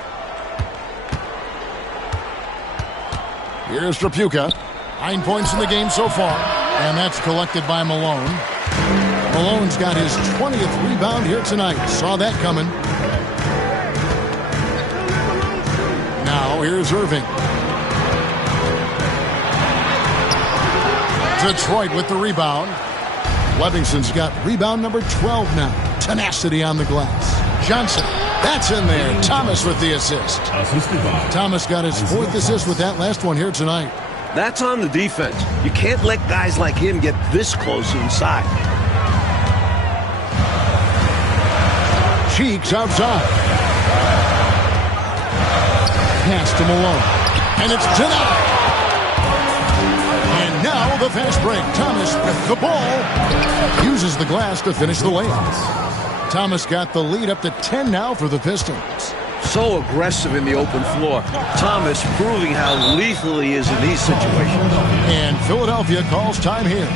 Here's Tripucka. 9 points in the game so far. And that's collected by Malone. Malone's got his 20th rebound here tonight. Saw that coming. Now here's Irving. Detroit with the rebound. Livingston's got rebound number 12 now. Tenacity on the glass. Johnson, that's in there. Thomas with the assist. Thomas got his 4th assist with that last one here tonight. That's on the defense. You can't let guys like him get this close inside. Cheeks outside. Pass to Malone. And it's denied. And now the fast break. Thomas with the ball. Uses the glass to finish the layup. Thomas got the lead up to 10 now for the Pistons. So aggressive in the open floor. Thomas proving how lethal he is in these situations. And Philadelphia calls time here.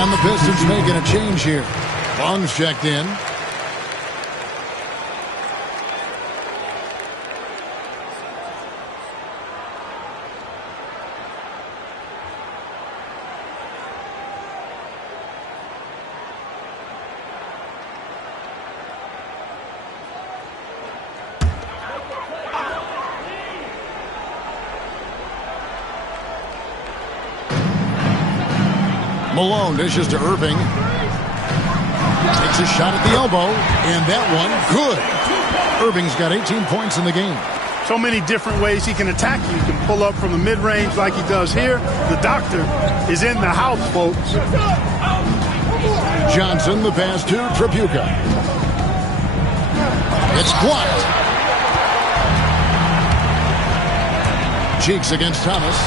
And the Pistons making a change here. Long's checked in. Malone dishes to Irving. Takes a shot at the elbow, and that one, good. Irving's got 18 points in the game. So many different ways he can attack you. He can pull up from the mid-range like he does here. The doctor is in the house, folks. Johnson, the pass to Tripucka. It's blocked. Cheeks against Thomas.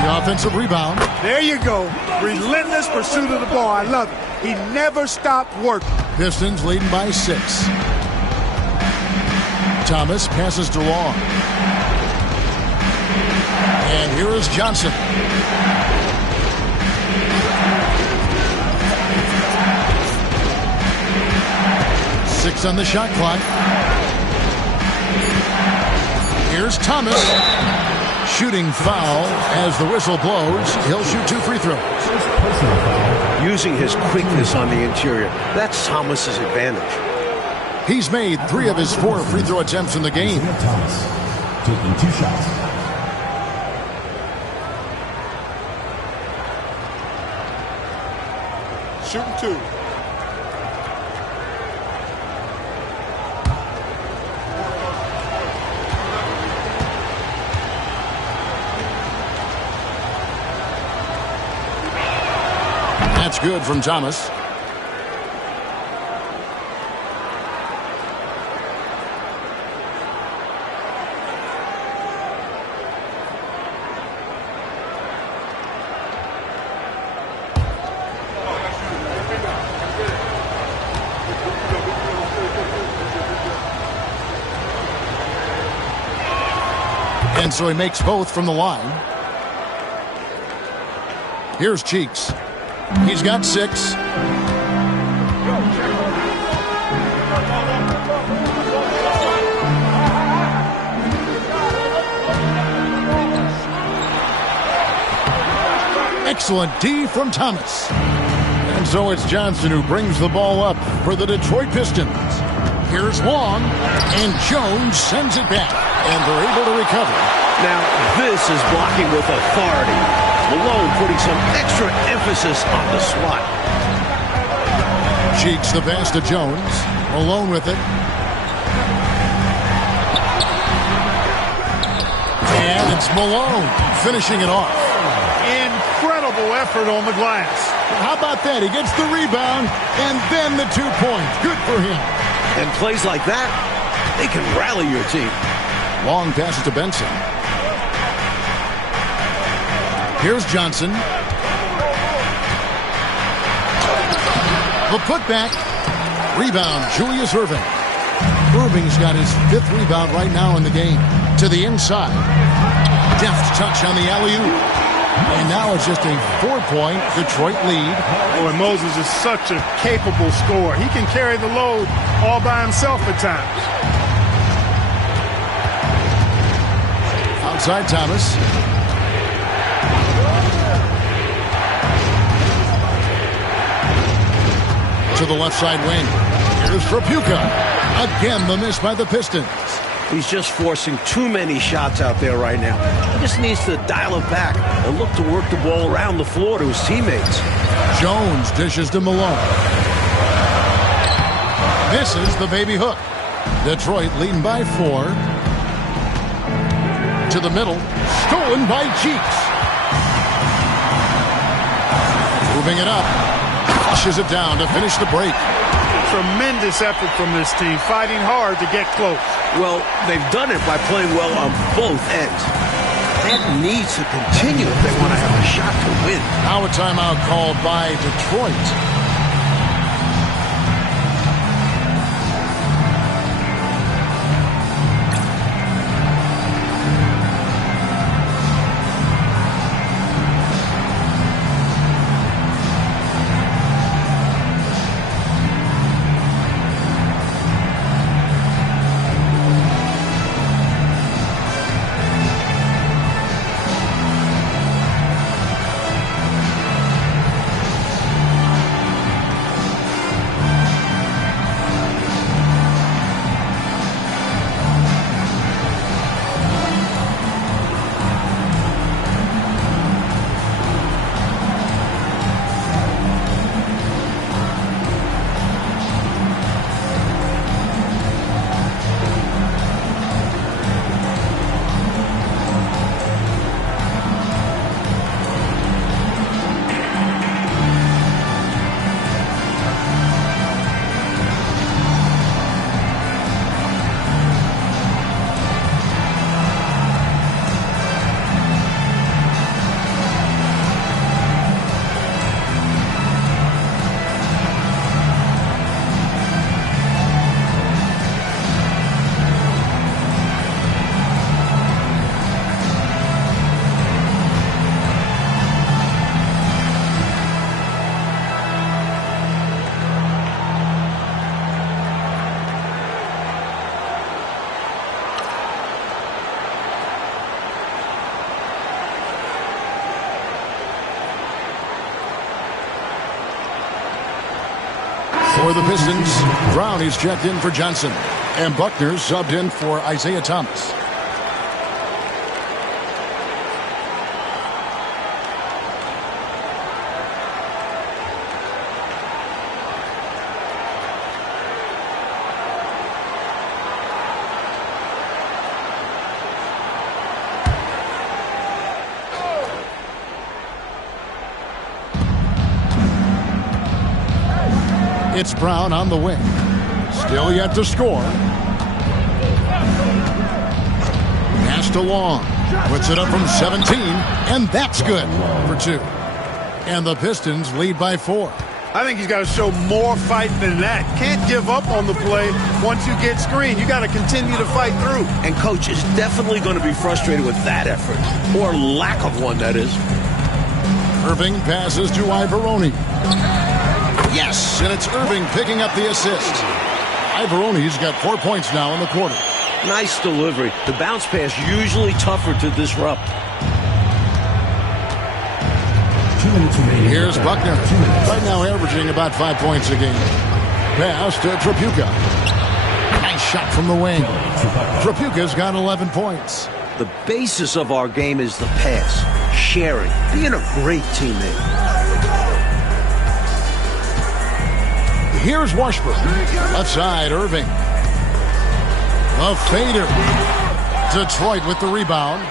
The offensive rebound. There you go. Relentless pursuit of the ball. I love it. He never stopped working. Pistons leading by 6. Thomas passes to Long. And here is Johnson. Six on the shot clock. Here's Thomas. Shooting foul as the whistle blows. He'll shoot 2 free throws. Using his quickness on the interior. That's Thomas's advantage. He's made 3 of his 4 free throw attempts in the game. Thomas taking 2 shots. Shooting 2. That's good from Thomas. And so he makes both from the line. Here's Cheeks. He's got 6. Excellent D from Thomas. And so it's Johnson who brings the ball up for the Detroit Pistons. Here's Long, and Jones sends it back, and they're able to recover. Now, this is blocking with authority. Malone putting some extra emphasis on the swat. Cheeks the pass to Jones. Malone with it. And it's Malone finishing it off. Incredible effort on the glass. How about that? He gets the rebound, and then the 2 points. Good for him. And plays like that, they can rally your team. Long passes to Benson. Here's Johnson. The putback. Rebound, Julius Erving. Irving's got his 5th rebound right now in the game. To the inside. Deft touch on the alley-oop. And now it's just a 4-point Detroit lead. Boy, Moses is such a capable scorer. He can carry the load all by himself at times. Outside Thomas. To the left side wing. Here's Trapuka. Again, the miss by the Pistons. He's just forcing too many shots out there right now. He just needs to dial it back and look to work the ball around the floor to his teammates. Jones dishes to Malone. Misses the baby hook. Detroit leading by 4. To the middle. Stolen by Cheeks. Moving it up. Flushes it down to finish the break. Tremendous effort from this team, fighting hard to get close. Well, they've done it by playing well on both ends. That needs to continue if they want to have a shot to win. Now a timeout called by Detroit. For the Pistons, Brown is checked in for Johnson. And Buckner subbed in for Isaiah Thomas. It's Brown on the wing. Still yet to score. Pass to Long. Puts it up from 17, and that's good for 2. And the Pistons lead by 4. I think he's got to show more fight than that. Can't give up on the play once you get screened. You got to continue to fight through. And coach is definitely going to be frustrated with that effort, or lack of one, that is. Irving passes to Ivaroni. Yes, and it's Irving picking up the assist. Ivaroni's got 4 points now in the quarter. Nice delivery. The bounce pass usually tougher to disrupt. 2 minutes remaining. Here's Buckner. Right now averaging about 5 points a game. Pass to Tripucka. Nice shot from the wing. Tripucka's got 11 points. The basis of our game is the pass, sharing, being a great teammate. Here's Washburn. Left side, Irving. A fader. Detroit with the rebound.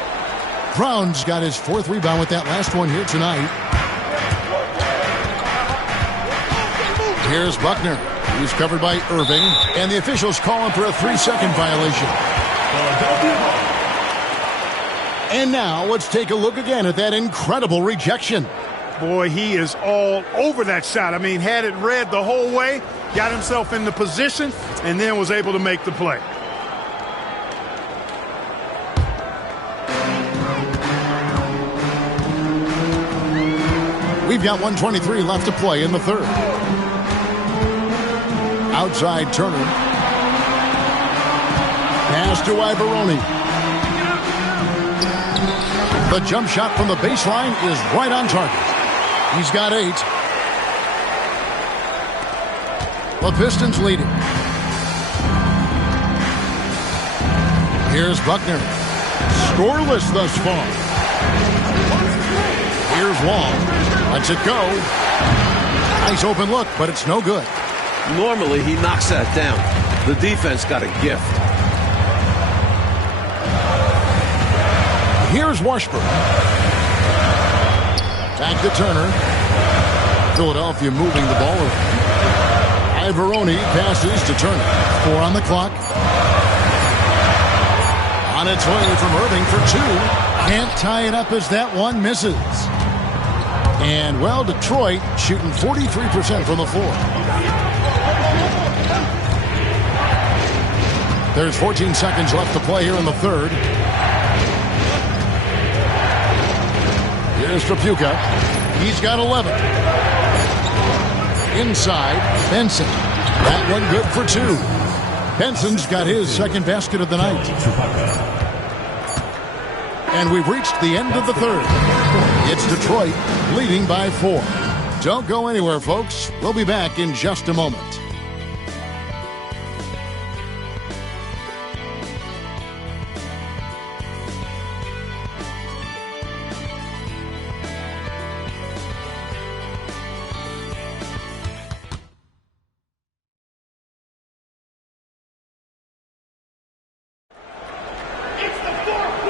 Brown's got his 4th rebound with that last one here tonight. Here's Buckner. He's covered by Irving. And the officials call him for a 3-second violation. And now let's take a look again at that incredible rejection. Boy, he is all over that shot. I mean, had it read the whole way, got himself in the position, and then was able to make the play. We've got 1:23 left to play in the third. Outside Turner. Pass to Ivaroni. The jump shot from the baseline is right on target. He's got 8. The Pistons leading. Here's Buckner. Scoreless thus far. Here's Long. Lets it go. Nice open look, but it's no good. Normally, he knocks that down. The defense got a gift. Here's Washburn. Back to Turner. Philadelphia moving the ball around. Ivaroni passes to Turner. 4 on the clock. On its way from Irving for 2. Can't tie it up as that one misses. And, well, Detroit shooting 43% from the floor. There's 14 seconds left to play here in the third. Here's Tripucka. He's got 11. Inside, Benson. That one good for 2. Benson's got his second basket of the night. And we've reached the end of the third. It's Detroit leading by 4. Don't go anywhere, folks. We'll be back in just a moment.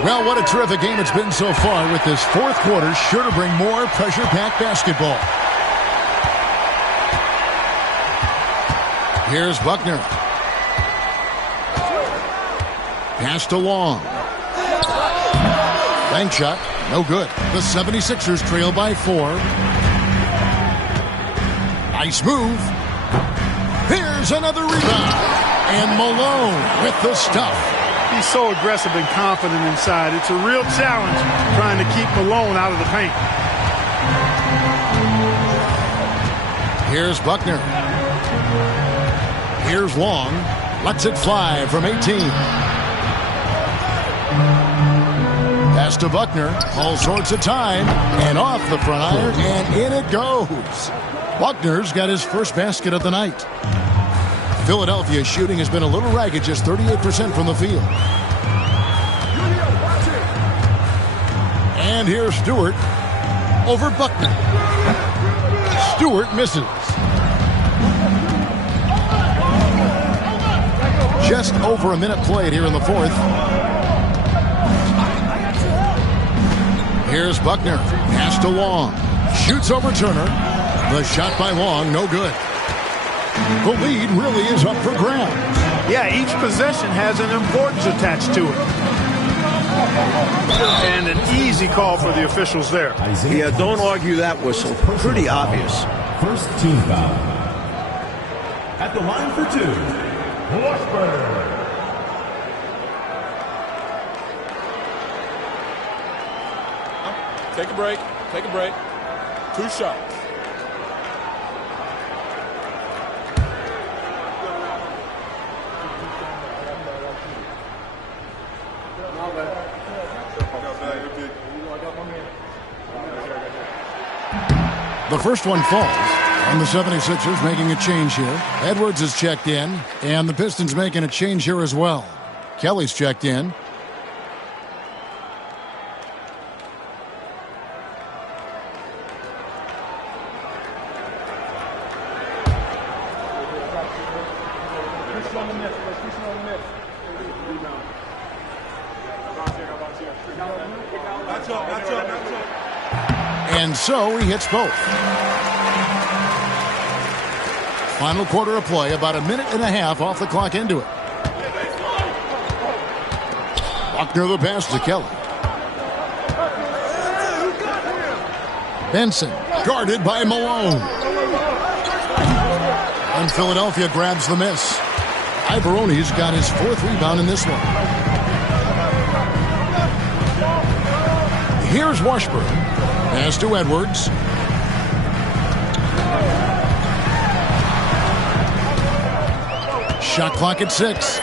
Well, what a terrific game it's been so far, with this 4th quarter sure to bring more pressure-packed basketball. Here's Buckner. Pass to Long. Bank shot, no good. The 76ers trail by 4. Nice move. Here's another rebound. And Malone with the stuff. He's so aggressive and confident inside. It's a real challenge trying to keep Malone out of the paint. Here's Buckner. Here's Long. Lets it fly from 18. Pass to Buckner. All sorts of time. And off the front iron. And in it goes. Buckner's got his first basket of the night. Philadelphia shooting has been a little ragged, just 38% from the field. And here's Stewart over Buckner. Stewart misses. Just over a minute played here in the 4th. Here's Buckner. Pass to Long. Shoots over Turner. The shot by Long, no good. The lead really is up for grabs. Yeah, each possession has an importance attached to it. And an easy call for the officials there. Yeah, don't argue that whistle. Pretty obvious. First team foul. At the line for two, Washburn. Take a break. Take a break. 2 shots. The first one falls, and the 76ers making a change here. Edwards is checked in, and the Pistons making a change here as well. Kelly's checked in. And so he hits both. Final quarter of play, about a minute and a half off the clock into it. Buckner the pass to Kelly. Benson guarded by Malone. And Philadelphia grabs the miss. Ibaroni's got his 4th rebound in this one. Here's Washburn. Pass to Edwards. Shot clock at 6.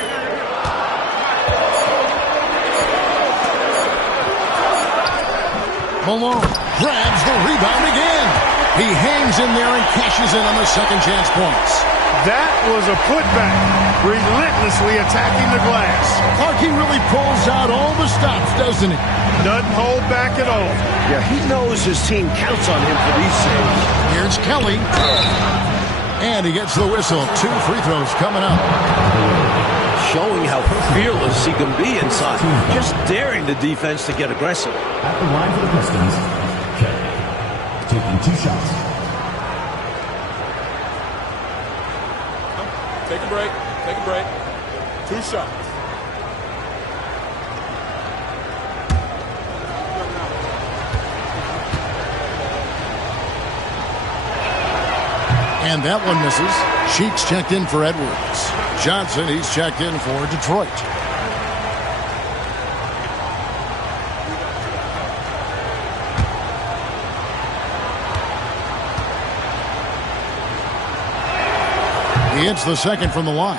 Malone grabs the rebound again. He hangs in there and cashes in on the second chance points. That was a putback, relentlessly attacking the glass. Clarkie really pulls out all the stops, doesn't he? Doesn't hold back at all. Yeah, he knows his team counts on him for these saves. Here's Kelly. And he gets the whistle. 2 free throws coming up. Showing how fearless he can be inside. Just daring the defense to get aggressive. At the line for the Pistons, Kelly, taking 2 shots. Take a break. Take a break. 2 shots. And that one misses. Sheets checked in for Edwards. Johnson, he's checked in for Detroit. He hits the second from the line.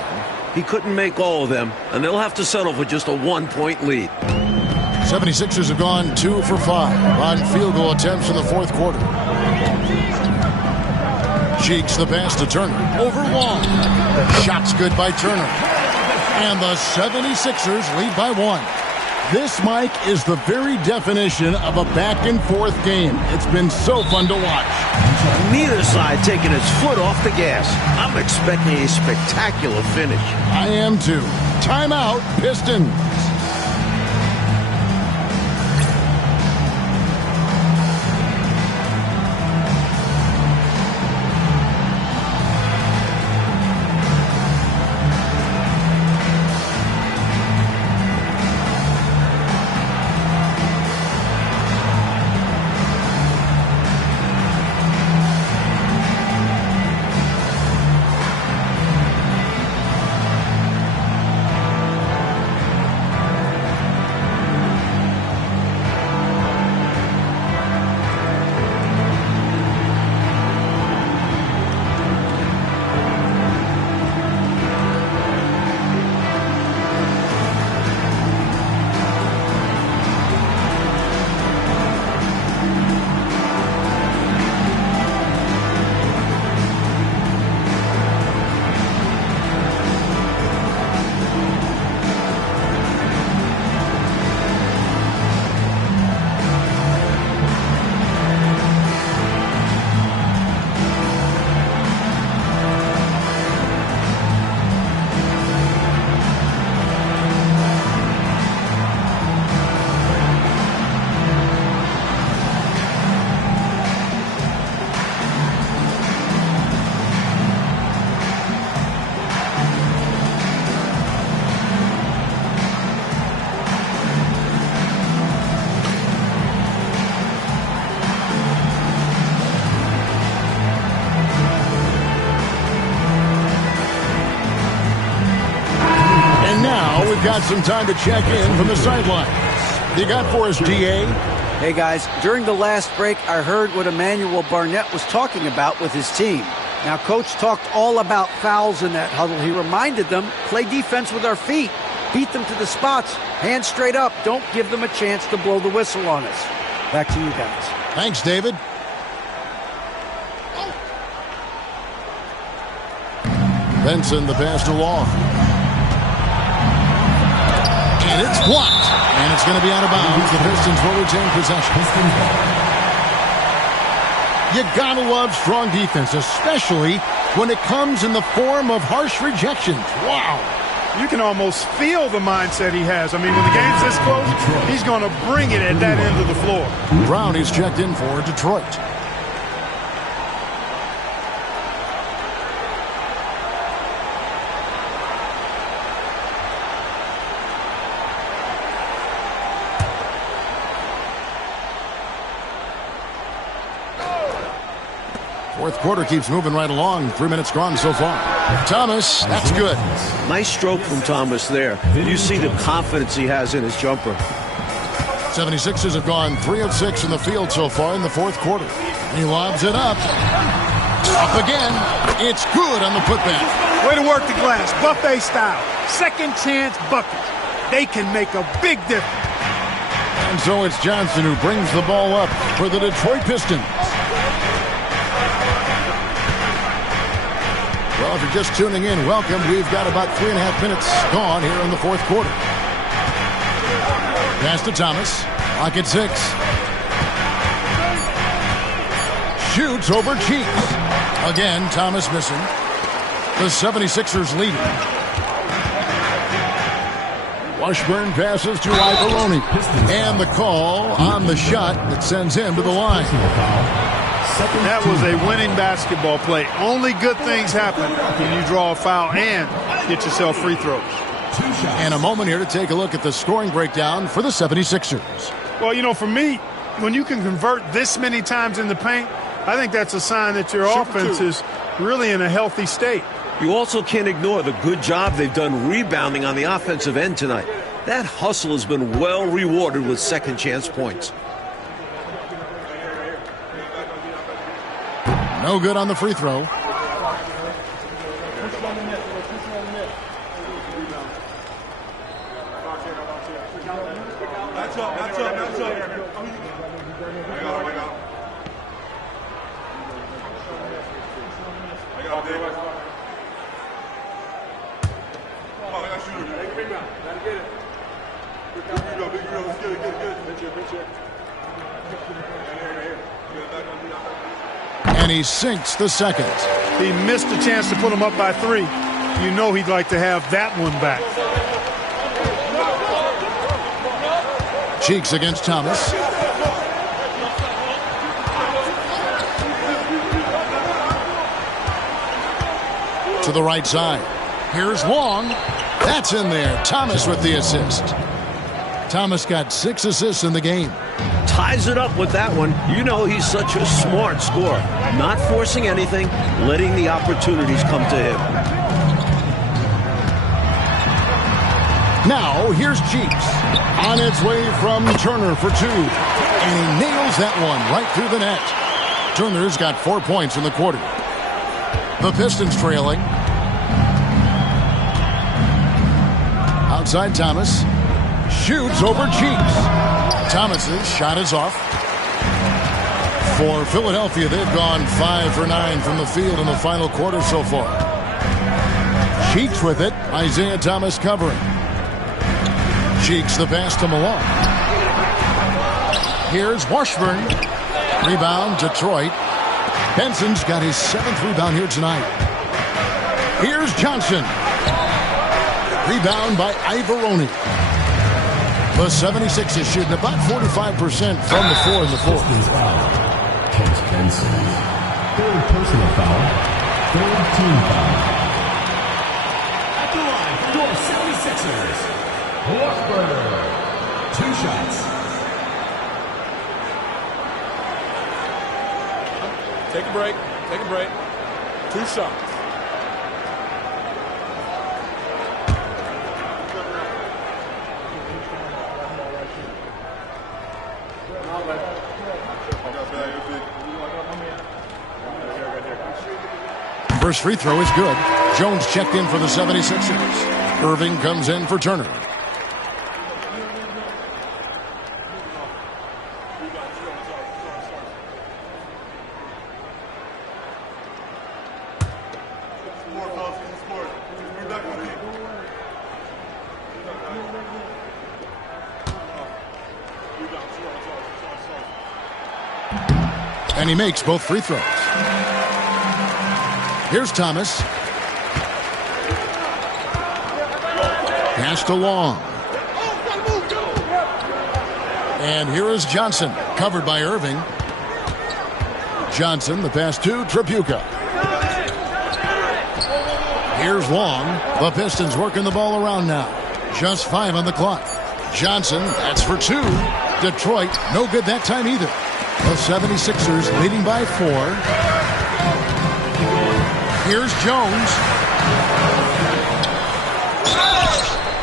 He couldn't make all of them, and they'll have to settle for just a 1-point lead. 76ers have gone 2 for 5 on field goal attempts in the 4th quarter. Cheeks the pass to Turner. Over Long. Shot's good by Turner. And the 76ers lead by 1. This, Mike, is the very definition of a back-and-forth game. It's been so fun to watch. Neither side taking its foot off the gas. I'm expecting a spectacular finish. I am too. Timeout, Pistons. got some time to check in from the sideline. You got for us, DA? Hey, guys, during the last break, I heard what Emmanuel Barnett was talking about with his team. Now, Coach talked all about fouls in that huddle. He reminded them, play defense with our feet. Beat them to the spots. Hands straight up. Don't give them a chance to blow the whistle on us. Back to you guys. Thanks, David. Benson, the pass to Long. And it's blocked. And it's going to be out of bounds. The Pistons will retain possession. You gotta love strong defense, especially when it comes in the form of harsh rejections. Wow. You can almost feel the mindset he has. I mean, when the game's this close, he's going to bring it at that end of the floor. Brown is checked in for Detroit. Fourth quarter keeps moving right along. 3 minutes gone so far. Thomas, that's good. Nice stroke from Thomas there. You see the confidence he has in his jumper. 76ers have gone 3 of 6 in the field so far in the fourth quarter. He lobs it up. Up again. It's good on the putback. Way to work the glass. Buffet style. Second chance buckets. They can make a big difference. And so it's Johnson who brings the ball up for the Detroit Pistons. Well, if you're just tuning in, welcome. We've got about 3.5 minutes gone here in the fourth quarter. Pass to Thomas. Clock at 6. Shoots over Cheeks. Again, Thomas missing. The 76ers lead. Washburn passes to Ivaroni. And the call on the shot that sends him to the line. That was a winning basketball play. Only good things happen when you draw a foul and get yourself free throws. And a moment here to take a look at the scoring breakdown for the 76ers. Well, you know, for me, when you can convert this many times in the paint, I think that's a sign that your offense is really in a healthy state. You also can't ignore the good job they've done rebounding on the offensive end tonight. That hustle has been well rewarded with second chance points. No good on the free throw. And he sinks the second. He missed a chance to put him up by 3. You know he'd like to have that one back. Cheeks against Thomas. To the right side. Here's Long. That's in there. Thomas with the assist. Thomas got 6 assists in the game. Ties it up with that one. You know he's such a smart scorer. Not forcing anything, letting the opportunities come to him. Now, here's Cheeks. On its way from Turner for 2. And he nails that one right through the net. Turner's got 4 points in the quarter. The Pistons trailing. Outside Thomas. Shoots over Cheeks. Thomas's shot is off. For Philadelphia, they've gone 5 for 9 from the field in the final quarter so far. Cheeks with it. Isaiah Thomas covering. Cheeks the pass to Malone. Here's Washburn. Rebound, Detroit. Benson's got his 7th rebound here tonight. Here's Johnson. Rebound by Ivaroni. The 76ers shooting about 45% from the floor in the fourth. Kent Benson. 3rd personal foul. 3rd team foul. At the line for your 76ers, Washburn. 2 shots. Take a break. Take a break. 2 shots. First free throw is good. Jones checked in for the 76ers. Irving comes in for Turner. And he makes both free throws. Here's Thomas. Pass to Long. And here is Johnson, covered by Irving. Johnson, the pass to Tripucka. Here's Long. The Pistons working the ball around now. Just 5 on the clock. Johnson, that's for 2. Detroit, no good that time either. The 76ers leading by 4. Here's Jones.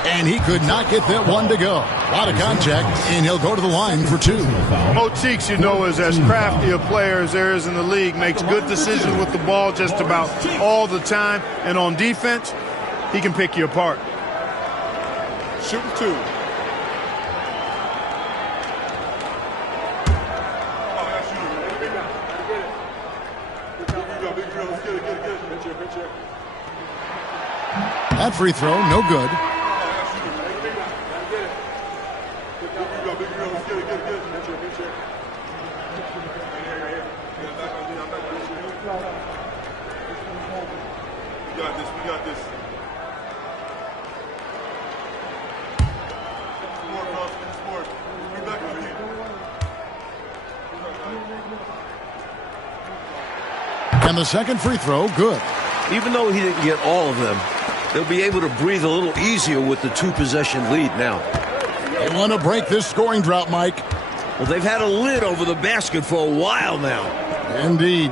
And he could not get that one to go. A lot of contact, and he'll go to the line for 2. Mo Cheeks, you know, is as crafty a player as there is in the league. Makes good decisions with the ball just about all the time. And on defense, he can pick you apart. Shooting 2. That free throw, no good. We got this. And the second free throw, good. Even though he didn't get all of them, they'll be able to breathe a little easier with the 2-possession lead now. They want to break this scoring drought, Mike. Well, they've had a lid over the basket for a while now. Indeed.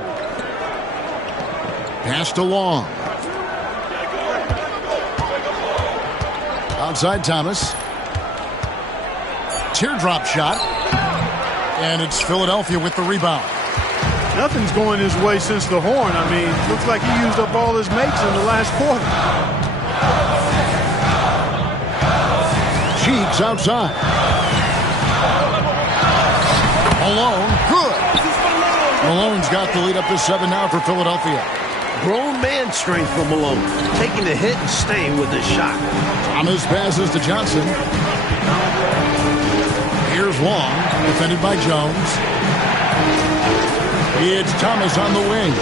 Pass to Long. Outside Thomas. Teardrop shot. And it's Philadelphia with the rebound. Nothing's going his way since the horn. I mean, looks like he used up all his mates in the last quarter. Cheeks outside. Malone, good. Malone's got the lead up to 7 now for Philadelphia. Grown man strength for Malone. Taking the hit and staying with his shot. Thomas passes to Johnson. Here's Long, defended by Jones. It's Thomas on the wing.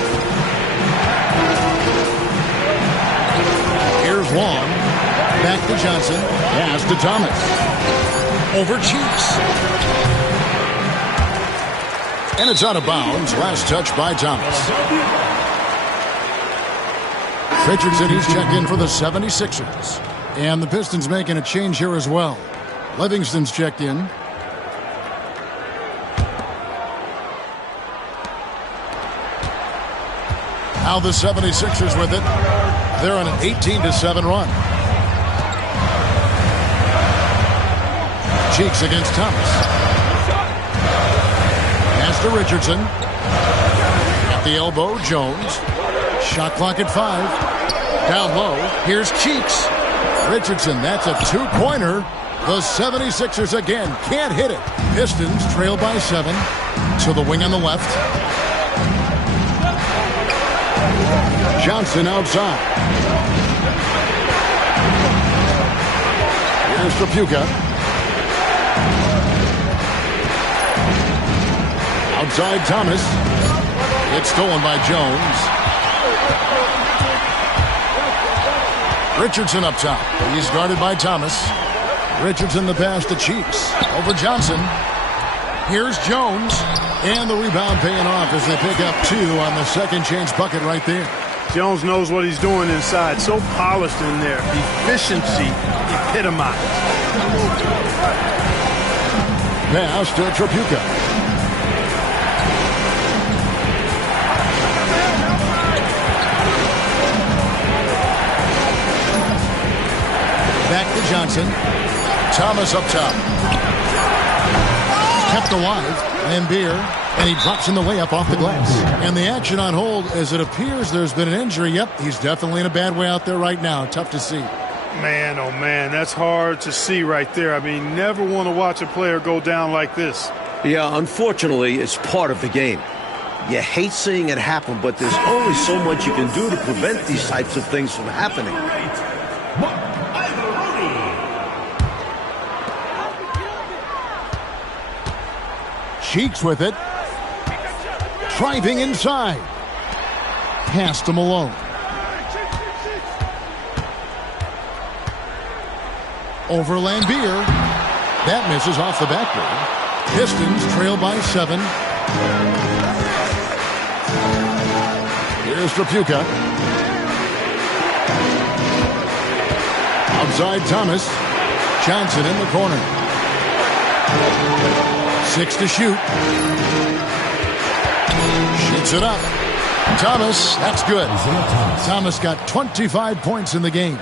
Here's Long. Back to Johnson. Pass to Thomas. Over Cheeks. And it's out of bounds. Last touch by Thomas. Richardson, he's checked in for the 76ers. And the Pistons making a change here as well. Livingston's checked in. Now the 76ers with it. They're on an 18-7 run. Cheeks against Thomas. Pass to Richardson. At the elbow, Jones. Shot clock at 5. Down low. Here's Cheeks. Richardson, that's a 2-pointer. The 76ers again can't hit it. Pistons trail by 7. To the wing on the left. Johnson outside. Here's Tripucka. Outside Thomas. It's stolen by Jones. Richardson up top. He's guarded by Thomas. Richardson the pass to Cheeks. Over Johnson. Here's Jones. And the rebound paying off as they pick up 2 on the second chance bucket right there. Jones knows what he's doing inside. So polished in there. Efficiency epitomized. Pass to Tripucka. Back to Johnson. Thomas up top. kept alive. Lambier, and he drops in the layup off the glass. And the action on hold, as it appears there's been an injury. Yep, he's definitely in a bad way out there right now. Tough to see. Man, oh man, that's hard to see right there. I mean, never want to watch a player go down like this. Yeah, unfortunately, it's part of the game. You hate seeing it happen, but there's only so much you can do to prevent these types of things from happening. Cheeks with it. Driving inside. Pass to Malone. Over Lambier. That misses off the backboard. Pistons trail by 7. Here's Tripucka. Outside Thomas. Johnson in the corner. 6 to shoot. Shoots it up. Thomas, that's good. Thomas got 25 points in the game.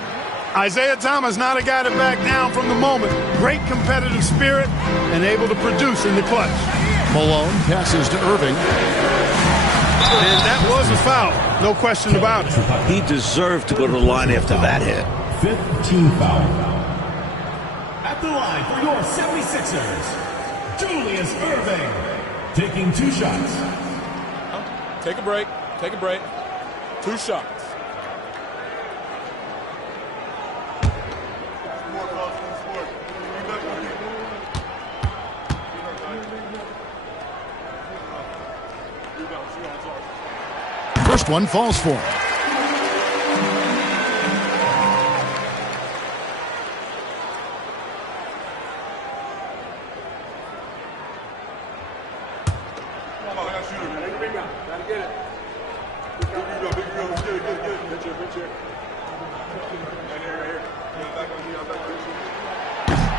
Isaiah Thomas, not a guy to back down from the moment. Great competitive spirit and able to produce in the clutch. Malone passes to Irving. And that was a foul. No question about it. He deserved to go to the line after that hit. 15 foul. At the line for your 76ers, Julius Irving, taking 2 shots. Take a break. Take a break. 2 shots. First one falls for him.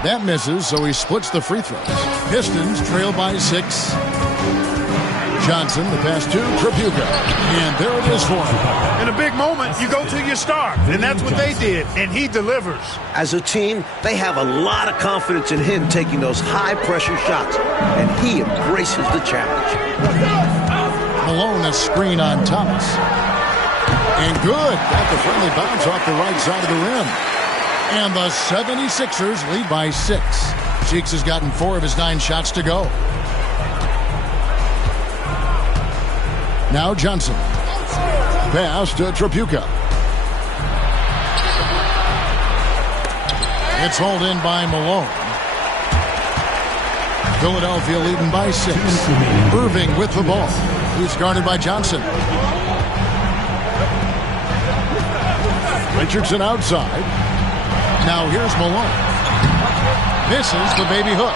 That misses, so he splits the free throws. Pistons trail by 6. Johnson, the pass to Tripucka. And there it is for him. In a big moment, you go to your star, and that's what they did, and he delivers. As a team, they have a lot of confidence in him taking those high-pressure shots, and he embraces the challenge. Malone, a screen on Thomas. And good. Got the friendly bounce off the right side of the rim. And the 76ers lead by 6. Cheeks has gotten 4 of his 9 shots to go. Now Johnson. Pass to Tripucka. It's hauled in by Malone. Philadelphia leading by 6. Irving with the ball. He's guarded by Johnson. Richardson outside. Now here's Malone. Misses the baby hook.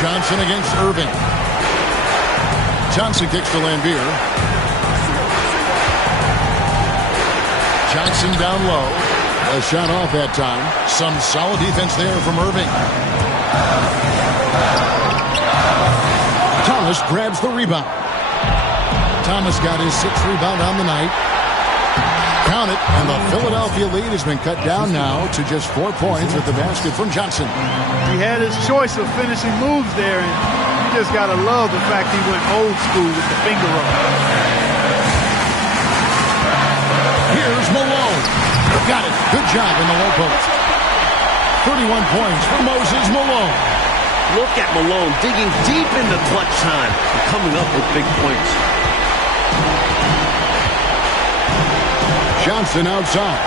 Johnson against Irving. Johnson kicks to Lambier. Johnson down low. A shot off that time. Some solid defense there from Irving. Thomas grabs the rebound. Thomas got his 6th rebound on the night. Count it, and the Philadelphia lead has been cut down now to just 4 points with the basket from Johnson. He had his choice of finishing moves there, and you just got to love the fact he went old school with the finger roll. Here's Malone. Got it. Good job in the low post. 31 points for Moses Malone. Look at Malone digging deep into clutch time and coming up with big points. Johnson outside.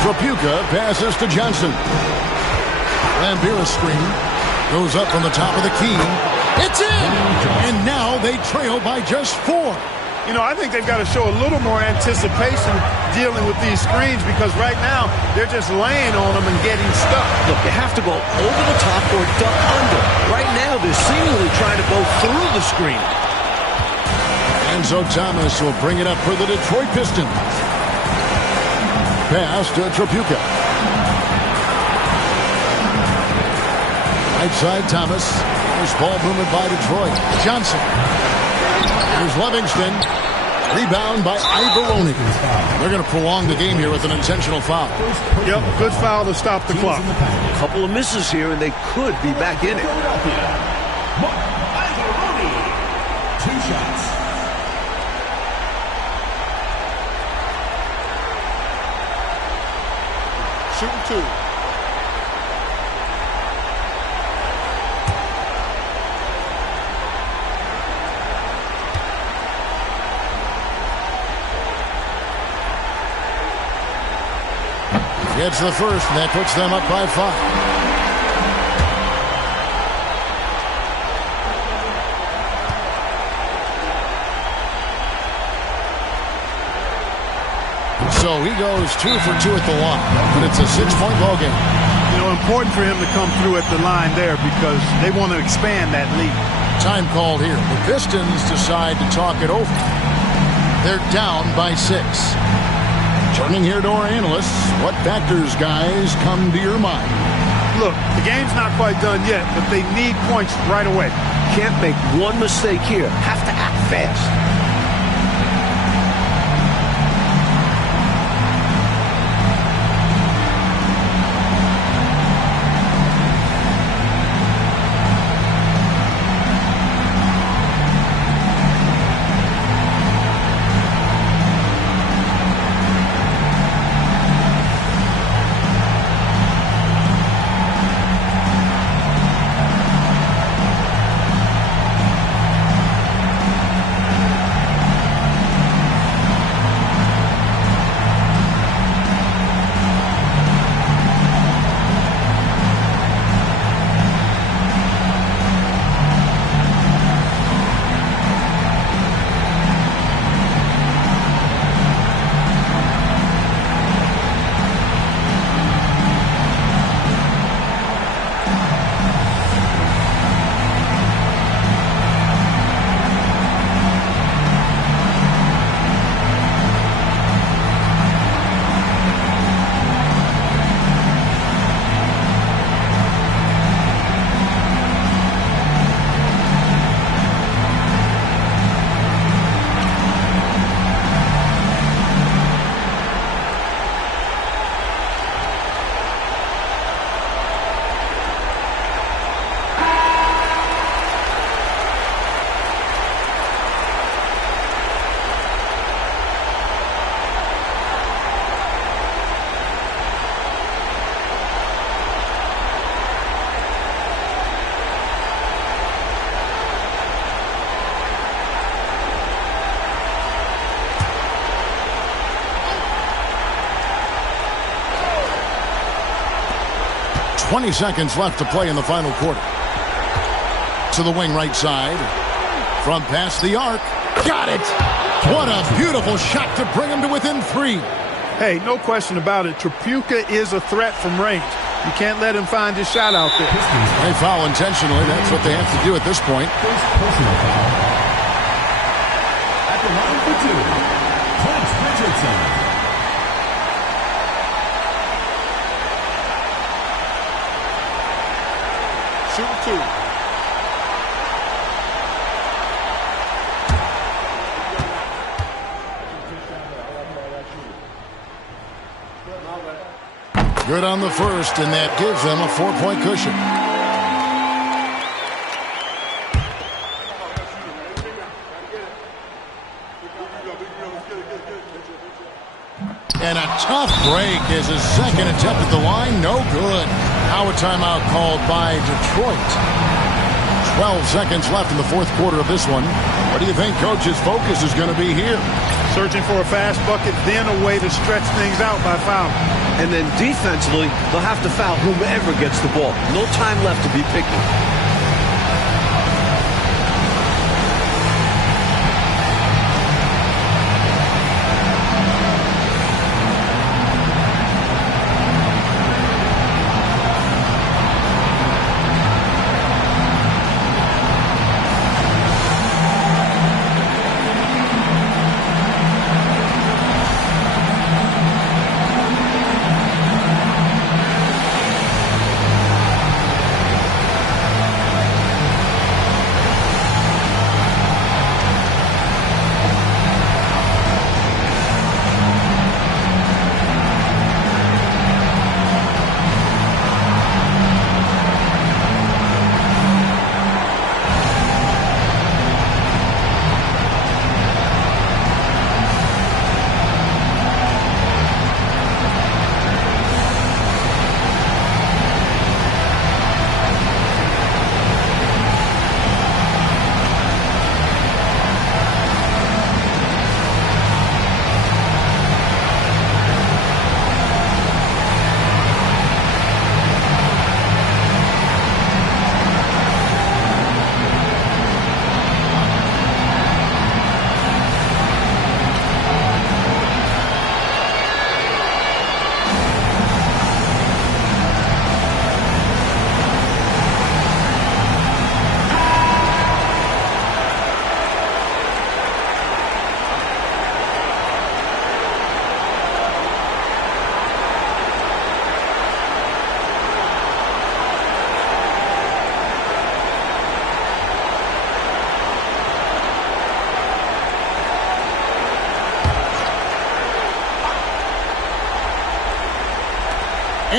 Tripucka passes to Johnson. Lambier screen. Goes up from the top of the key. It's in! And now they trail by just 4. You know, I think they've got to show a little more anticipation dealing with these screens because right now they're just laying on them and getting stuck. Look, you have to go over the top or duck under. Right now they're seemingly trying to go through the screen. Enzo Thomas will bring it up for the Detroit Pistons. Pass to Tripucka. Right side Thomas. There's ball movement by Detroit. Johnson. Here's Livingston. Rebound by Ivaroni. They're going to prolong the game here with an intentional foul. Yep, good foul to stop the clock. A couple of misses here, and they could be back in it. Mark Ivaroni. 2 shots. Shooting 2. Gets the first, and that puts them up by 5. So he goes 2 for 2 at the line, but it's a 6-point ball game. You know, important for him to come through at the line there because they want to expand that lead. Time called here. The Pistons decide to talk it over. They're down by 6. Turning here to our analysts, what factors, guys, come to your mind? Look, the game's not quite done yet, but they need points right away. Can't make one mistake here. Have to act fast. .20 seconds left to play in the final quarter. To the wing right side. From past the arc. Got it! What a beautiful shot to bring him to within 3. Hey, no question about it. Tripucka is a threat from range. You can't let him find his shot out there. They foul intentionally. That's what they have to do at this point. First personal foul. At the line for 2, Clint Richardson. Shooting 2. Good on the first, and that gives them a 4-point cushion. And a tough break is his second attempt at the line. No good. Now a timeout called by Detroit. 12 seconds left in the fourth quarter of this one. What do you think Coach's focus is going to be here? Searching for a fast bucket, then a way to stretch things out by fouling. And then defensively, they'll have to foul whomever gets the ball. No time left to be picky.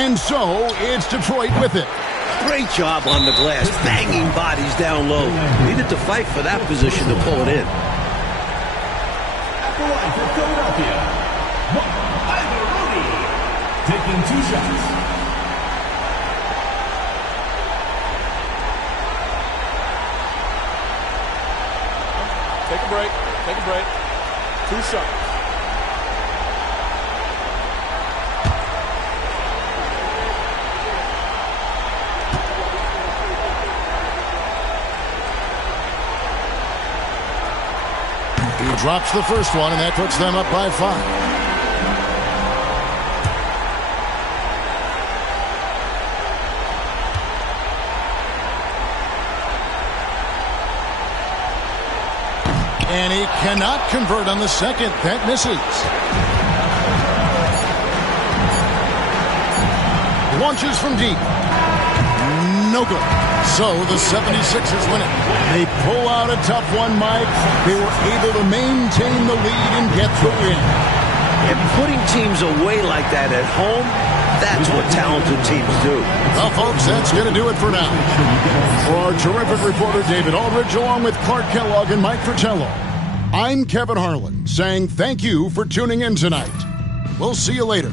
And so it's Detroit with it. Great job on the glass, banging bodies down low. Needed to fight for that position to pull it in. At the line for Philadelphia, Ivan Rooney, taking 2 shots. Take a break. Take a break. 2 shots. He drops the first one, and that puts them up by 5. And he cannot convert on the second. That misses. Launches from deep. No good. So the 76ers win it. They pull out a tough one, Mike. They were able to maintain the lead and get the win. And putting teams away like that at home, that's what talented teams do. Well, folks, that's going to do it for now. For our terrific reporter, David Aldridge, along with Clark Kellogg and Mike Fratello, I'm Kevin Harlan saying thank you for tuning in tonight. We'll see you later.